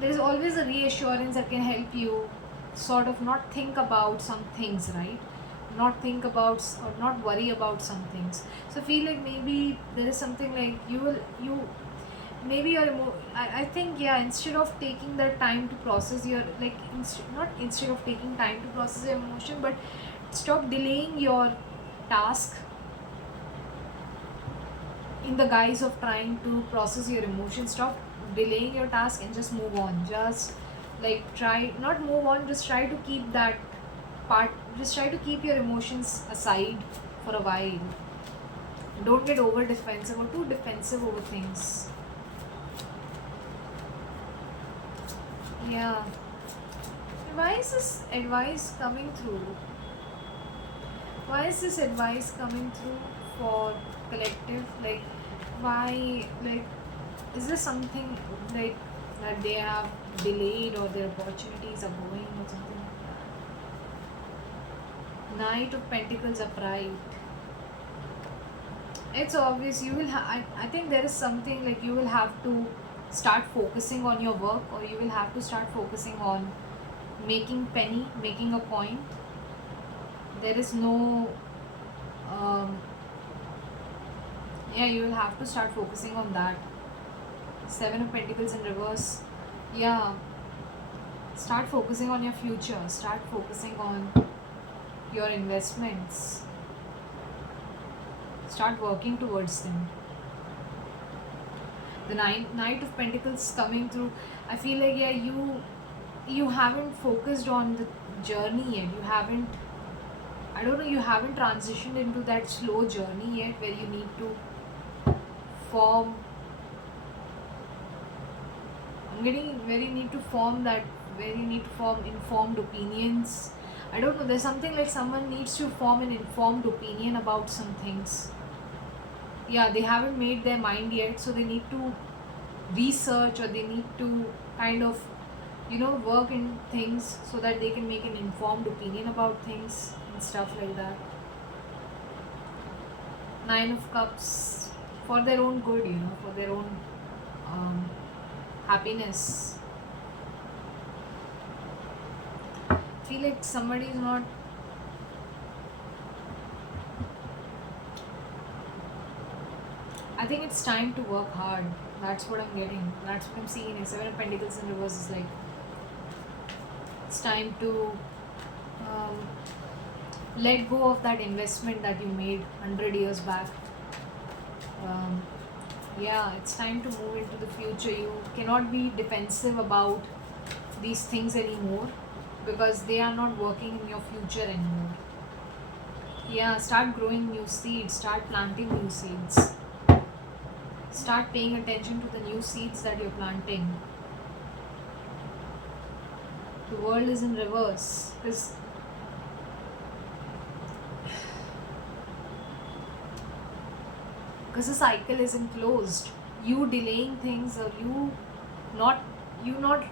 there is always a reassurance that can help you sort of not think about some things, right? Not think about, or not worry about some things. So feel like maybe there is something like you maybe I think, yeah, instead of taking the time to process your, like, not instead of taking time to process your emotion, but stop delaying your task in the guise of trying to process your emotions. Stop delaying your task and just move on. Just like try not move on, just try to keep that part, just try to keep your emotions aside for a while. Don't get over defensive or too defensive over things. Yeah. Why is this advice coming through? Why is this advice coming through for collective? Like, why, like, is there something like that they have delayed, or their opportunities are going, or something like that? Knight of Pentacles upright. It's obvious you will I think there is something like you will have to start focusing on your work, or you will have to start focusing on making penny, making a point. There is no um, yeah, you will have to start focusing on that. Seven of Pentacles in reverse. Yeah, start focusing on your future, start focusing on your investments, start working towards them. The Knight of Pentacles coming through. I feel like, yeah, you haven't focused on the journey yet. You haven't, I don't know, you haven't transitioned into that slow journey yet, where you need to form, I'm getting where you need to form that, where you need to form informed opinions. I don't know, there's something like someone needs to form an informed opinion about some things. Yeah, they haven't made their mind yet, so they need to research, or they need to kind of, work in things so that they can make an informed opinion about things and stuff like that. Nine of Cups, for their own good, for their own um, happiness. I feel like somebody is not, I think it's time to work hard. That's what I'm getting. That's what I'm seeing. Seven of Pentacles in reverse is like, it's time to um, let go of that investment that you made 100 years back. Yeah, it's time to move into the future. You cannot be defensive about these things anymore, because they are not working in your future anymore. Yeah, start growing new seeds, start planting new seeds. Start paying attention to the new seeds that you're planting. The world is in reverse. Because the cycle isn't closed. You delaying things, or not you not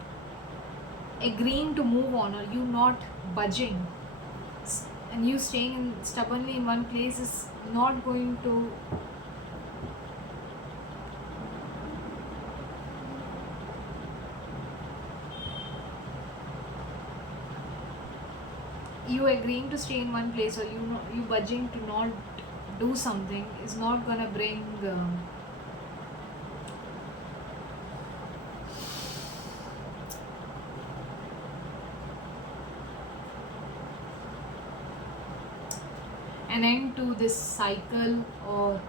agreeing to move on, or you not budging, and you staying stubbornly in one place is not going to. You agreeing to stay in one place, or you budging to not do something is not gonna bring an end to this cycle, or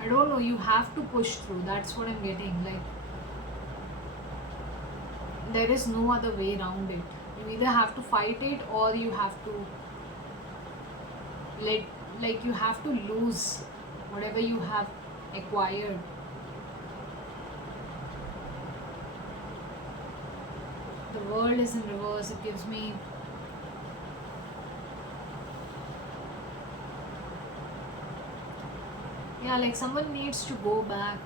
I don't know, you have to push through. That's what I'm getting. Like, there is no other way around it. You either have to fight it, or you have to you have to lose whatever you have acquired. The world is in reverse. It gives me like someone needs to go back.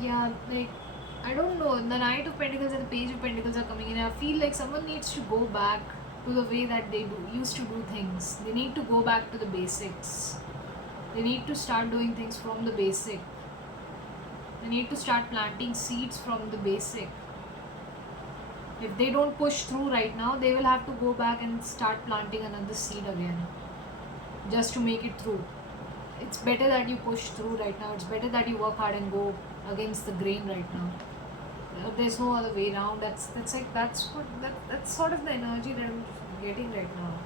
Like, I don't know, the Knight of Pentacles and the Page of Pentacles are coming in. I feel like someone needs to go back to the way that they used to do things. They need to go back to the basics. They need to start doing things from the basic. They need to start planting seeds from the basic. If they don't push through right now, they will have to go back and start planting another seed again, just to make it through. It's better that you push through right now. It's better that you work hard and go against the grain right now. There's no other way around. That's sort of the energy that I'm getting right now.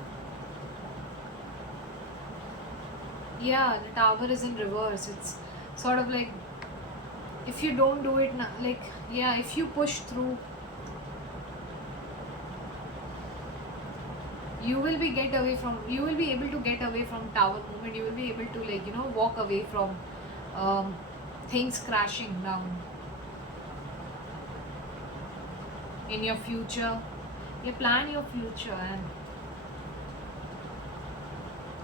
Yeah, the Tower is in reverse. It's sort of like, if you don't do it now, like, yeah, if you push through, you will be able to get away from Tower movement. You will be able to walk away from things crashing down in your future. You plan your future and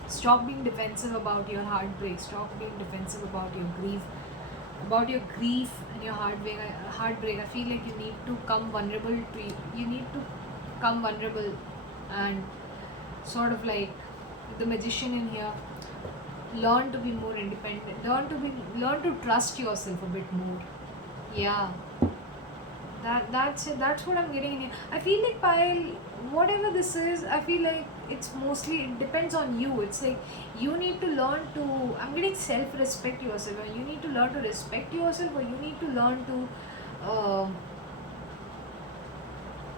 stop being defensive about your heartbreak. Stop being defensive about your grief. And your heartbreak. I feel like you need to come vulnerable you need to come vulnerable and sort of like the Magician in here. Learn to be more independent. Learn to trust yourself a bit more. Yeah. That's it. That's what I'm getting in here. I feel like, Pyle, whatever this is, I feel like it depends on you. It's like you need to learn to, I'm getting self-respect yourself, or you need to learn to respect yourself, or you need to learn to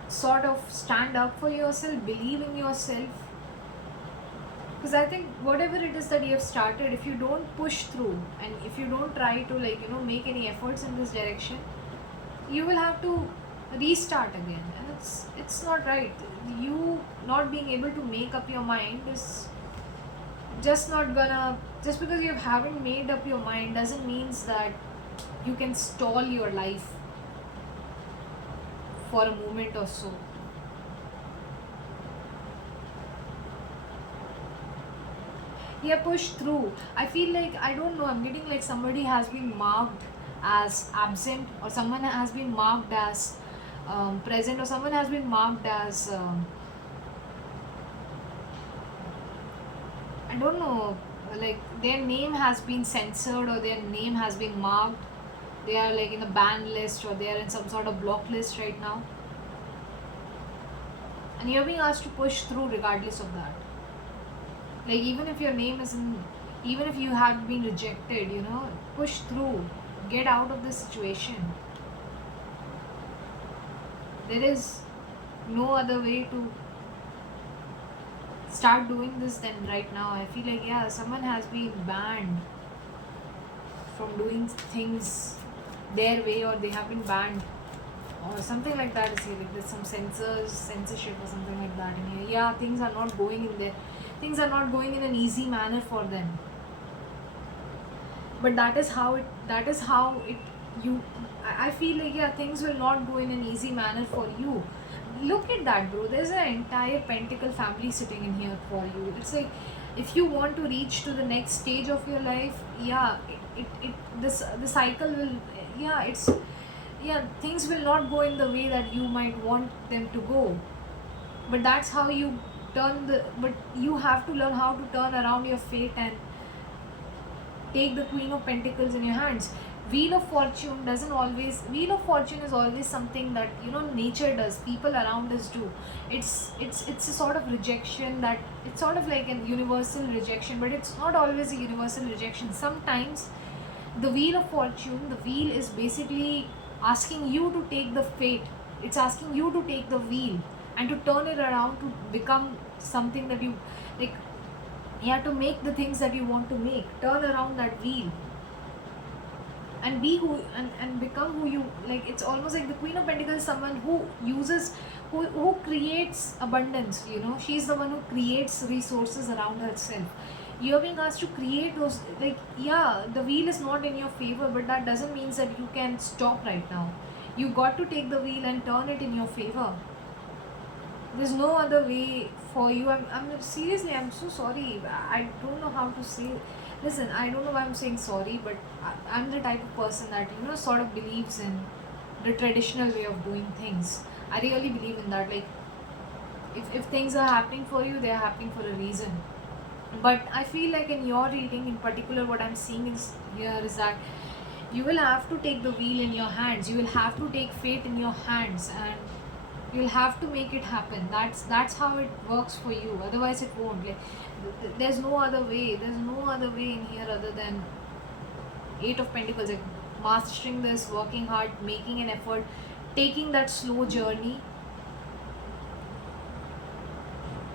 sort of stand up for yourself, believe in yourself. Because I think whatever it is that you have started, if you don't push through, and if you don't try to make any efforts in this direction, you will have to restart again, and it's not right. You not being able to make up your mind is just because you haven't made up your mind doesn't mean that you can stall your life for a moment or so. Push through. I feel like, I don't know, I'm getting like somebody has been marked as absent, or someone has been marked as present, or someone has been marked as I don't know, like their name has been censored, or their name has been marked. They are like in a ban list, or they are in some sort of block list right now, and you're being asked to push through regardless of that. Like, even if your name even if you have been rejected, push through. Get out of this situation. There is no other way to start doing this than right now. I feel like, someone has been banned from doing things their way, or they have been banned, or something like that. Like there's some censorship or something like that in here. Things are not going in things are not going in an easy manner for them. But that is how it you I feel like, yeah, things will not go in an easy manner for you. Look at that, bro. There's an entire pentacle family sitting in here for you. It's like, if you want to reach to the next stage of your life, yeah, the cycle will, yeah, it's, yeah, things will not go in the way that you might want them to go. But that's how you but you have to learn how to turn around your fate and take the Queen of Pentacles in your hands. Wheel of Fortune Wheel of Fortune is always something that, nature does, people around us do. It's a sort of rejection, that it's sort of like a universal rejection, but it's not always a universal rejection. Sometimes the Wheel of Fortune, the wheel is basically asking you to take the fate. It's asking you to take the wheel and to turn it around to become something that you like. You have to make the things that you want to make, turn around that wheel and be who and become who you like. It's almost like the Queen of Pentacles is someone who creates abundance. She's the one who creates resources around herself. You're being asked to create those, like, yeah, the wheel is not in your favor, but that doesn't mean that you can stop right now. You got to take the wheel and turn it in your favor. There's no other way for you. I'm seriously, I'm so sorry. I don't know how to say. Listen, I don't know why I'm saying sorry, but I'm the type of person that, sort of believes in the traditional way of doing things. I really believe in that. Like, if things are happening for you, they are happening for a reason. But I feel like in your reading in particular, what I'm seeing is that you will have to take the wheel in your hands. You will have to take fate in your hands, and you'll have to make it happen. That's how it works for you. Otherwise it won't. Like, there's no other way. There's no other way in here other than 8 of Pentacles. Like, mastering this, working hard, making an effort, taking that slow journey.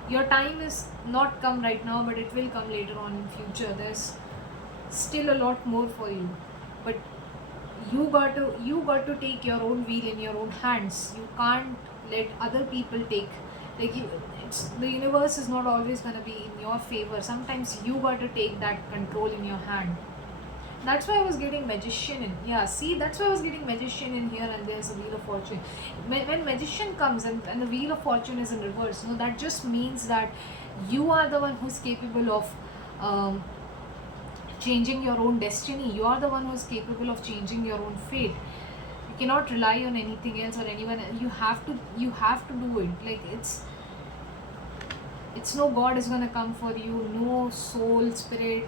Your time is not come right now, but it will come later on in future. There's still a lot more for you, but you got to take your own wheel in your own hands. You can't let other people take, like, the universe is not always going to be in your favor. Sometimes you got to take that control in your hand. That's why I was getting Magician in. Yeah, see, that's why I was getting Magician in here, and there's a Wheel of Fortune. When Magician comes and the Wheel of Fortune is in reverse, that just means that you are the one who's capable of changing your own destiny. You are the one who's capable of changing your own fate. You cannot rely on anything else or anyone else. You have to do it. Like, it's no God is gonna come for you, no soul, spirit,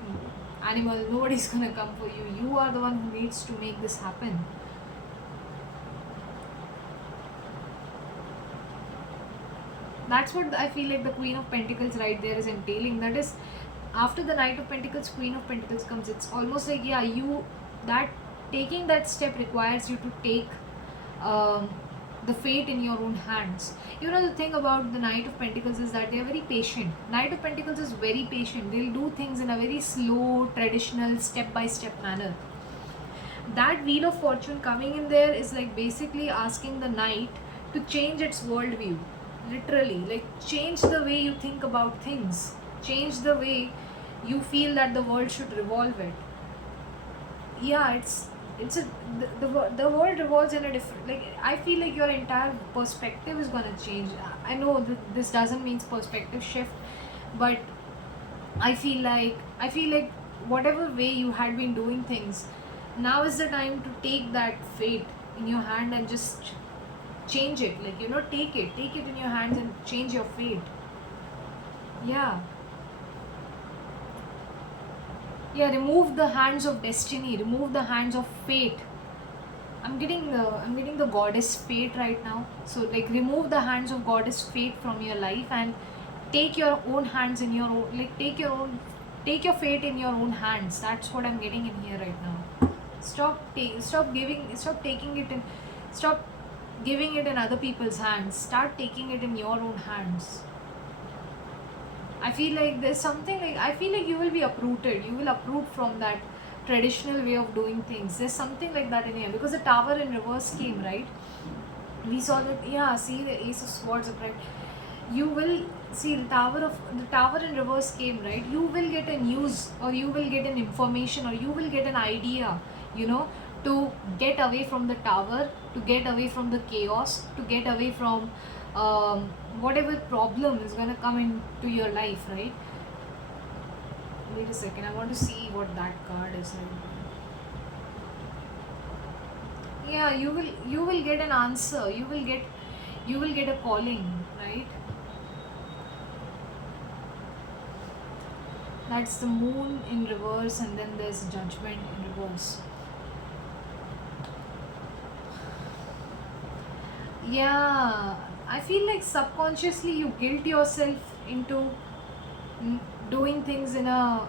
animal, nobody's gonna come for you. You are the one who needs to make this happen. That's what I feel like the Queen of Pentacles right there is entailing. That is, after the Knight of Pentacles, Queen of Pentacles comes. It's almost like, yeah, taking that step requires you to take the fate in your own hands. The thing about the Knight of Pentacles is that they are very patient. Knight of Pentacles is very patient. They'll do things in a very slow, traditional, step-by-step manner. That Wheel of Fortune coming in there is like basically asking the Knight to change its worldview. Literally, like, change the way you think about things. Change the way you feel that the world should revolve it. Yeah, the world revolves in a different, like, I feel like your entire perspective is gonna change. I know this doesn't mean perspective shift, but I feel like whatever way you had been doing things, now is the time to take that fate in your hand and just change it. Like, take it in your hands and change your fate. Yeah, remove the hands of destiny, remove the hands of fate. I'm getting the goddess fate right now. So, like, remove the hands of goddess fate from your life and take your own hands in your own, like, take your fate in your own hands. That's what I'm getting in here right now. Stop giving it in other people's hands. Start taking it in your own hands. I feel like there's something, like, I feel like you will be uprooted. You will uproot from that traditional way of doing things. There's something like that in here, because the Tower in reverse came, right? We saw that, yeah, see the Ace of Swords upright. you will see the tower in reverse came, right? You will get a news, or you will get an information, or you will get an idea, you know, to get away from the tower, to get away from the chaos, to get away from whatever problem is going to come into your life, right? Wait a second, I want to see what that card is like. Yeah, you will get an answer, you will get a calling, right? That's the moon in reverse, and then there's judgment in reverse. Yeah, I feel like subconsciously you guilt yourself into mm, doing things in a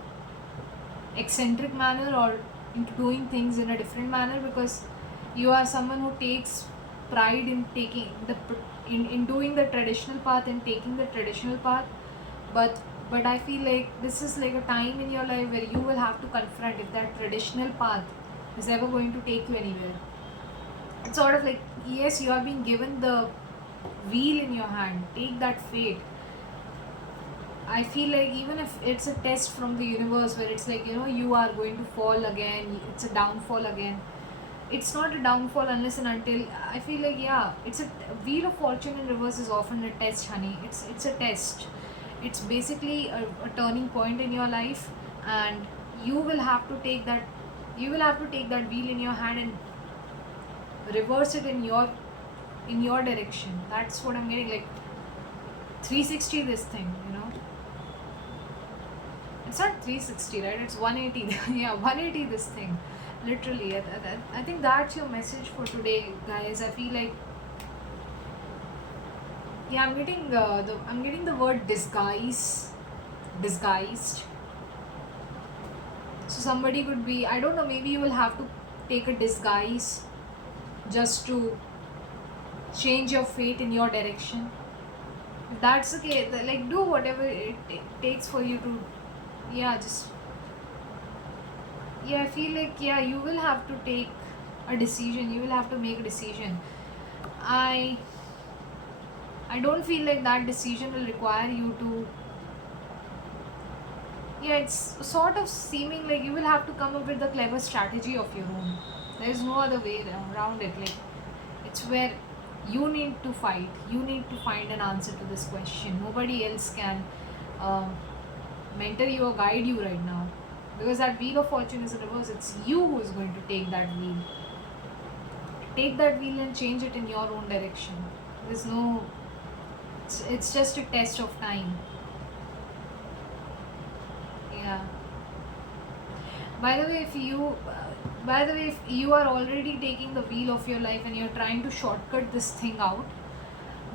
eccentric manner, or into doing things in a different manner, because you are someone who takes pride in taking in doing the traditional path and taking the traditional path. But I feel like this is like a time in your life where you will have to confront if that traditional path is ever going to take you anywhere. It's sort of like, yes, you are being given the wheel in your hand, take that fate. I feel like even if it's a test from the universe where it's like, you are going to fall again, it's a downfall again. It's not a downfall unless and until, I feel like, yeah, it's a wheel of fortune in reverse is often a test, honey. It's a test. It's basically a turning point in your life, and you will have to take that wheel in your hand and reverse it in your direction. That's what I'm getting, like 360 this thing. It's not 360, right? It's 180. Yeah, 180 this thing. Literally. I think that's your message for today, guys. I feel like, yeah, I'm getting the word disguised. So somebody could be, I don't know, maybe you will have to take a disguise just to change your fate in your direction. If that's the case, like, do whatever it takes for you to, yeah, just, yeah, I feel like, yeah, you will have to take a decision, you will have to make a decision. I don't feel like that decision will require you to, yeah, it's sort of seeming like you will have to come up with a clever strategy of your own. There's no other way around it. Like, it's where you need to fight, you need to find an answer to this question. Nobody else can um, mentor you or guide you right now, because that wheel of fortune is in reverse. It's you who is going to take that wheel and change it in your own direction. There's no, it's just a test of time. Yeah. By the way, if you are already taking the wheel of your life and you're trying to shortcut this thing out,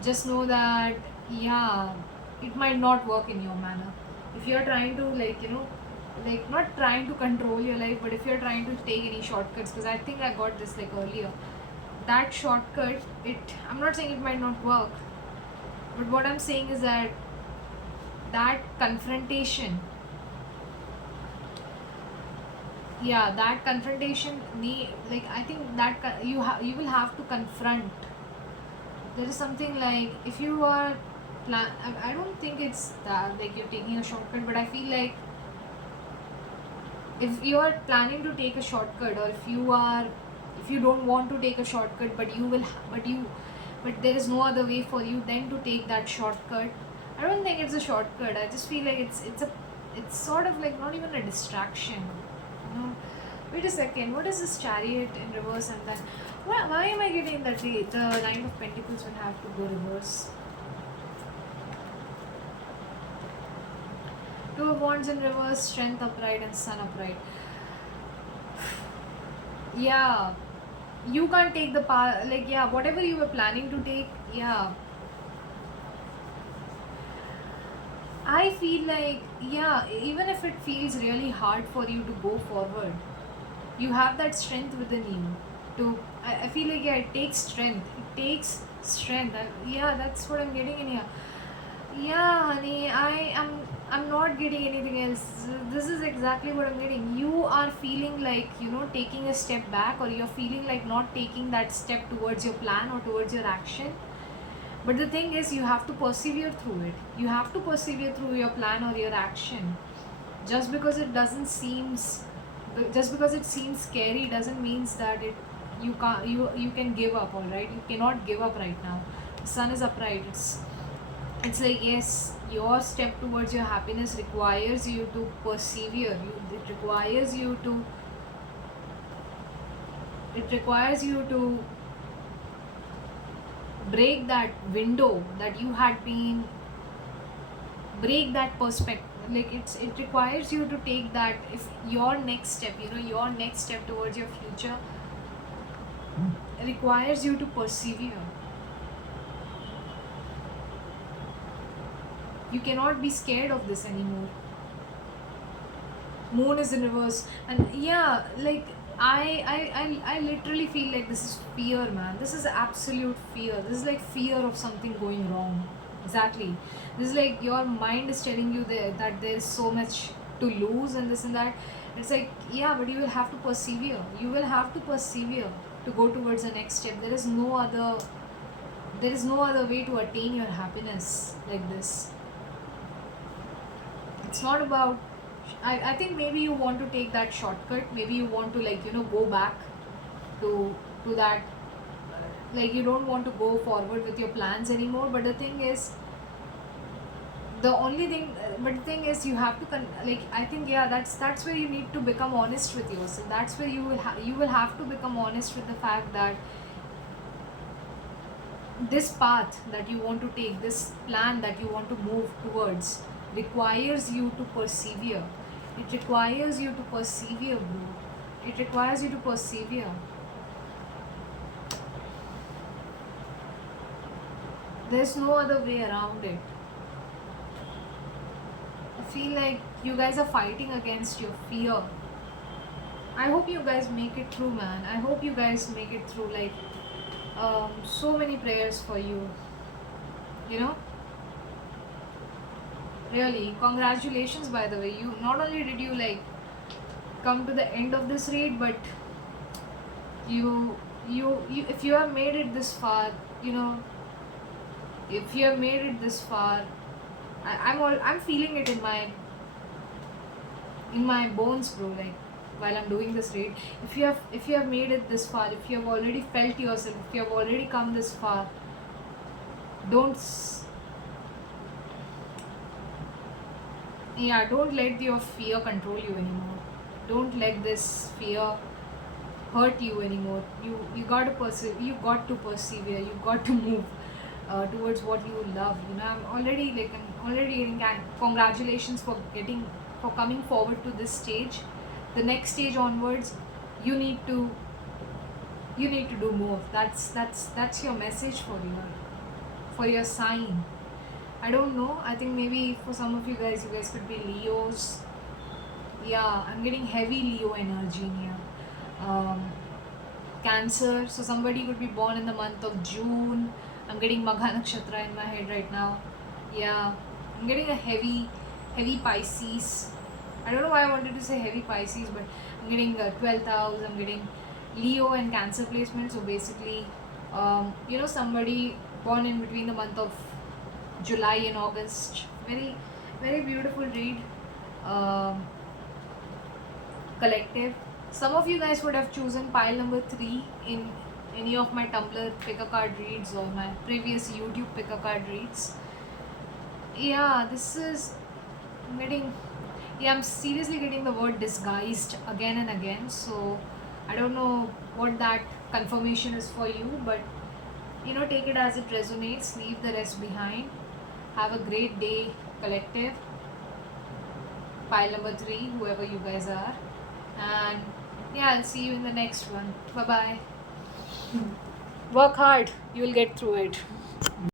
just know that, yeah, it might not work in your manner. If you're trying to, like not trying to control your life, but if you're trying to take any shortcuts, because I think I got this like earlier, that shortcut, I'm not saying it might not work, but what I'm saying is that confrontation, yeah, that confrontation like, I think that you will have to confront. There is something like, if you are I don't think it's that like you're taking a shortcut, but I feel like if you are planning to take a shortcut, or if you don't want to take a shortcut, but there is no other way for you then to take that shortcut. I don't think it's a shortcut. I just feel like it's sort of like not even a distraction. Wait a second, what is this Chariot in reverse, and then why am I getting that the Nine of Pentacles will have to go reverse? Two of Wands in reverse, Strength upright, and Sun upright. Yeah, you can't take the path, like, yeah, whatever you were planning to take, yeah, I feel like, yeah, even if it feels really hard for you to go forward, you have that strength within you to, I feel like, yeah, it takes strength. Yeah, that's what I'm getting in here. Yeah, honey, I'm not getting anything else. This is exactly what I'm getting. You are feeling like, taking a step back, or you're feeling like not taking that step towards your plan or towards your action. But the thing is, you have to persevere through it. You have to persevere through your plan or your action. Just because it doesn't seems, just because it seems scary doesn't means that it you can't you can give up. All right, you cannot give up right now. The sun is upright. It's like, yes, your step towards your happiness requires you to persevere. It requires you to break that window that you had been, break that perspective. Like, it requires you to take that, if your next step, your next step towards your future requires you to persevere. You cannot be scared of this anymore. Moon is in reverse, and yeah, like, I literally feel like this is fear, man. This is absolute fear. This is like fear of something going wrong. Exactly. This is like your mind is telling you that there is so much to lose and this and that. It's like, yeah, but you will have to persevere. You will have to persevere to go towards the next step. There is no other way to attain your happiness like this. It's not about, I think maybe you want to take that shortcut. Maybe you want to, like, go back to that, like, you don't want to go forward with your plans anymore. But the thing is, you have to like, I think, yeah, that's where you need to become honest with yourself. That's where you will have to become honest with the fact that this path that you want to take, this plan that you want to move towards, requires you to persevere. It requires you to persevere, bro. It requires you to persevere. There's no other way around it. I feel like you guys are fighting against your fear. I hope you guys make it through, man. I hope you guys make it through. Like, so many prayers for you. You know, really, congratulations, by the way. You not only did you, like, come to the end of this raid, but you if you have made it this far, if you have made it this far, I'm feeling it in my bones, bro. Like, while I'm doing this raid, if you have made it this far, if you have already felt yourself, if you have already come this far, don't don't let your fear control you anymore. Don't let this fear hurt you anymore. You got to persevere. You got to move towards what you love. I'm already getting congratulations for coming forward to this stage. The next stage onwards, you need to do more. That's your message for your sign. I don't know. I think maybe for some of you guys could be Leos. Yeah, I'm getting heavy Leo energy in here. Cancer. So somebody could be born in the month of June. I'm getting Magha Nakshatra in my head right now. Yeah, I'm getting a heavy Pisces. I don't know why I wanted to say heavy Pisces, but I'm getting 12th house. I'm getting Leo and Cancer placement. So basically, somebody born in between the month of July and August. Very, very beautiful read. Collective. Some of you guys would have chosen pile number 3 in any of my Tumblr pick a card reads or my previous YouTube pick a card reads. Yeah, I'm seriously getting the word disguised again and again. So I don't know what that confirmation is for you, but take it as it resonates. Leave the rest behind. Have a great day, collective. Pile number 3, whoever you guys are. And yeah, I'll see you in the next one. Bye bye. Work hard, you will get through it.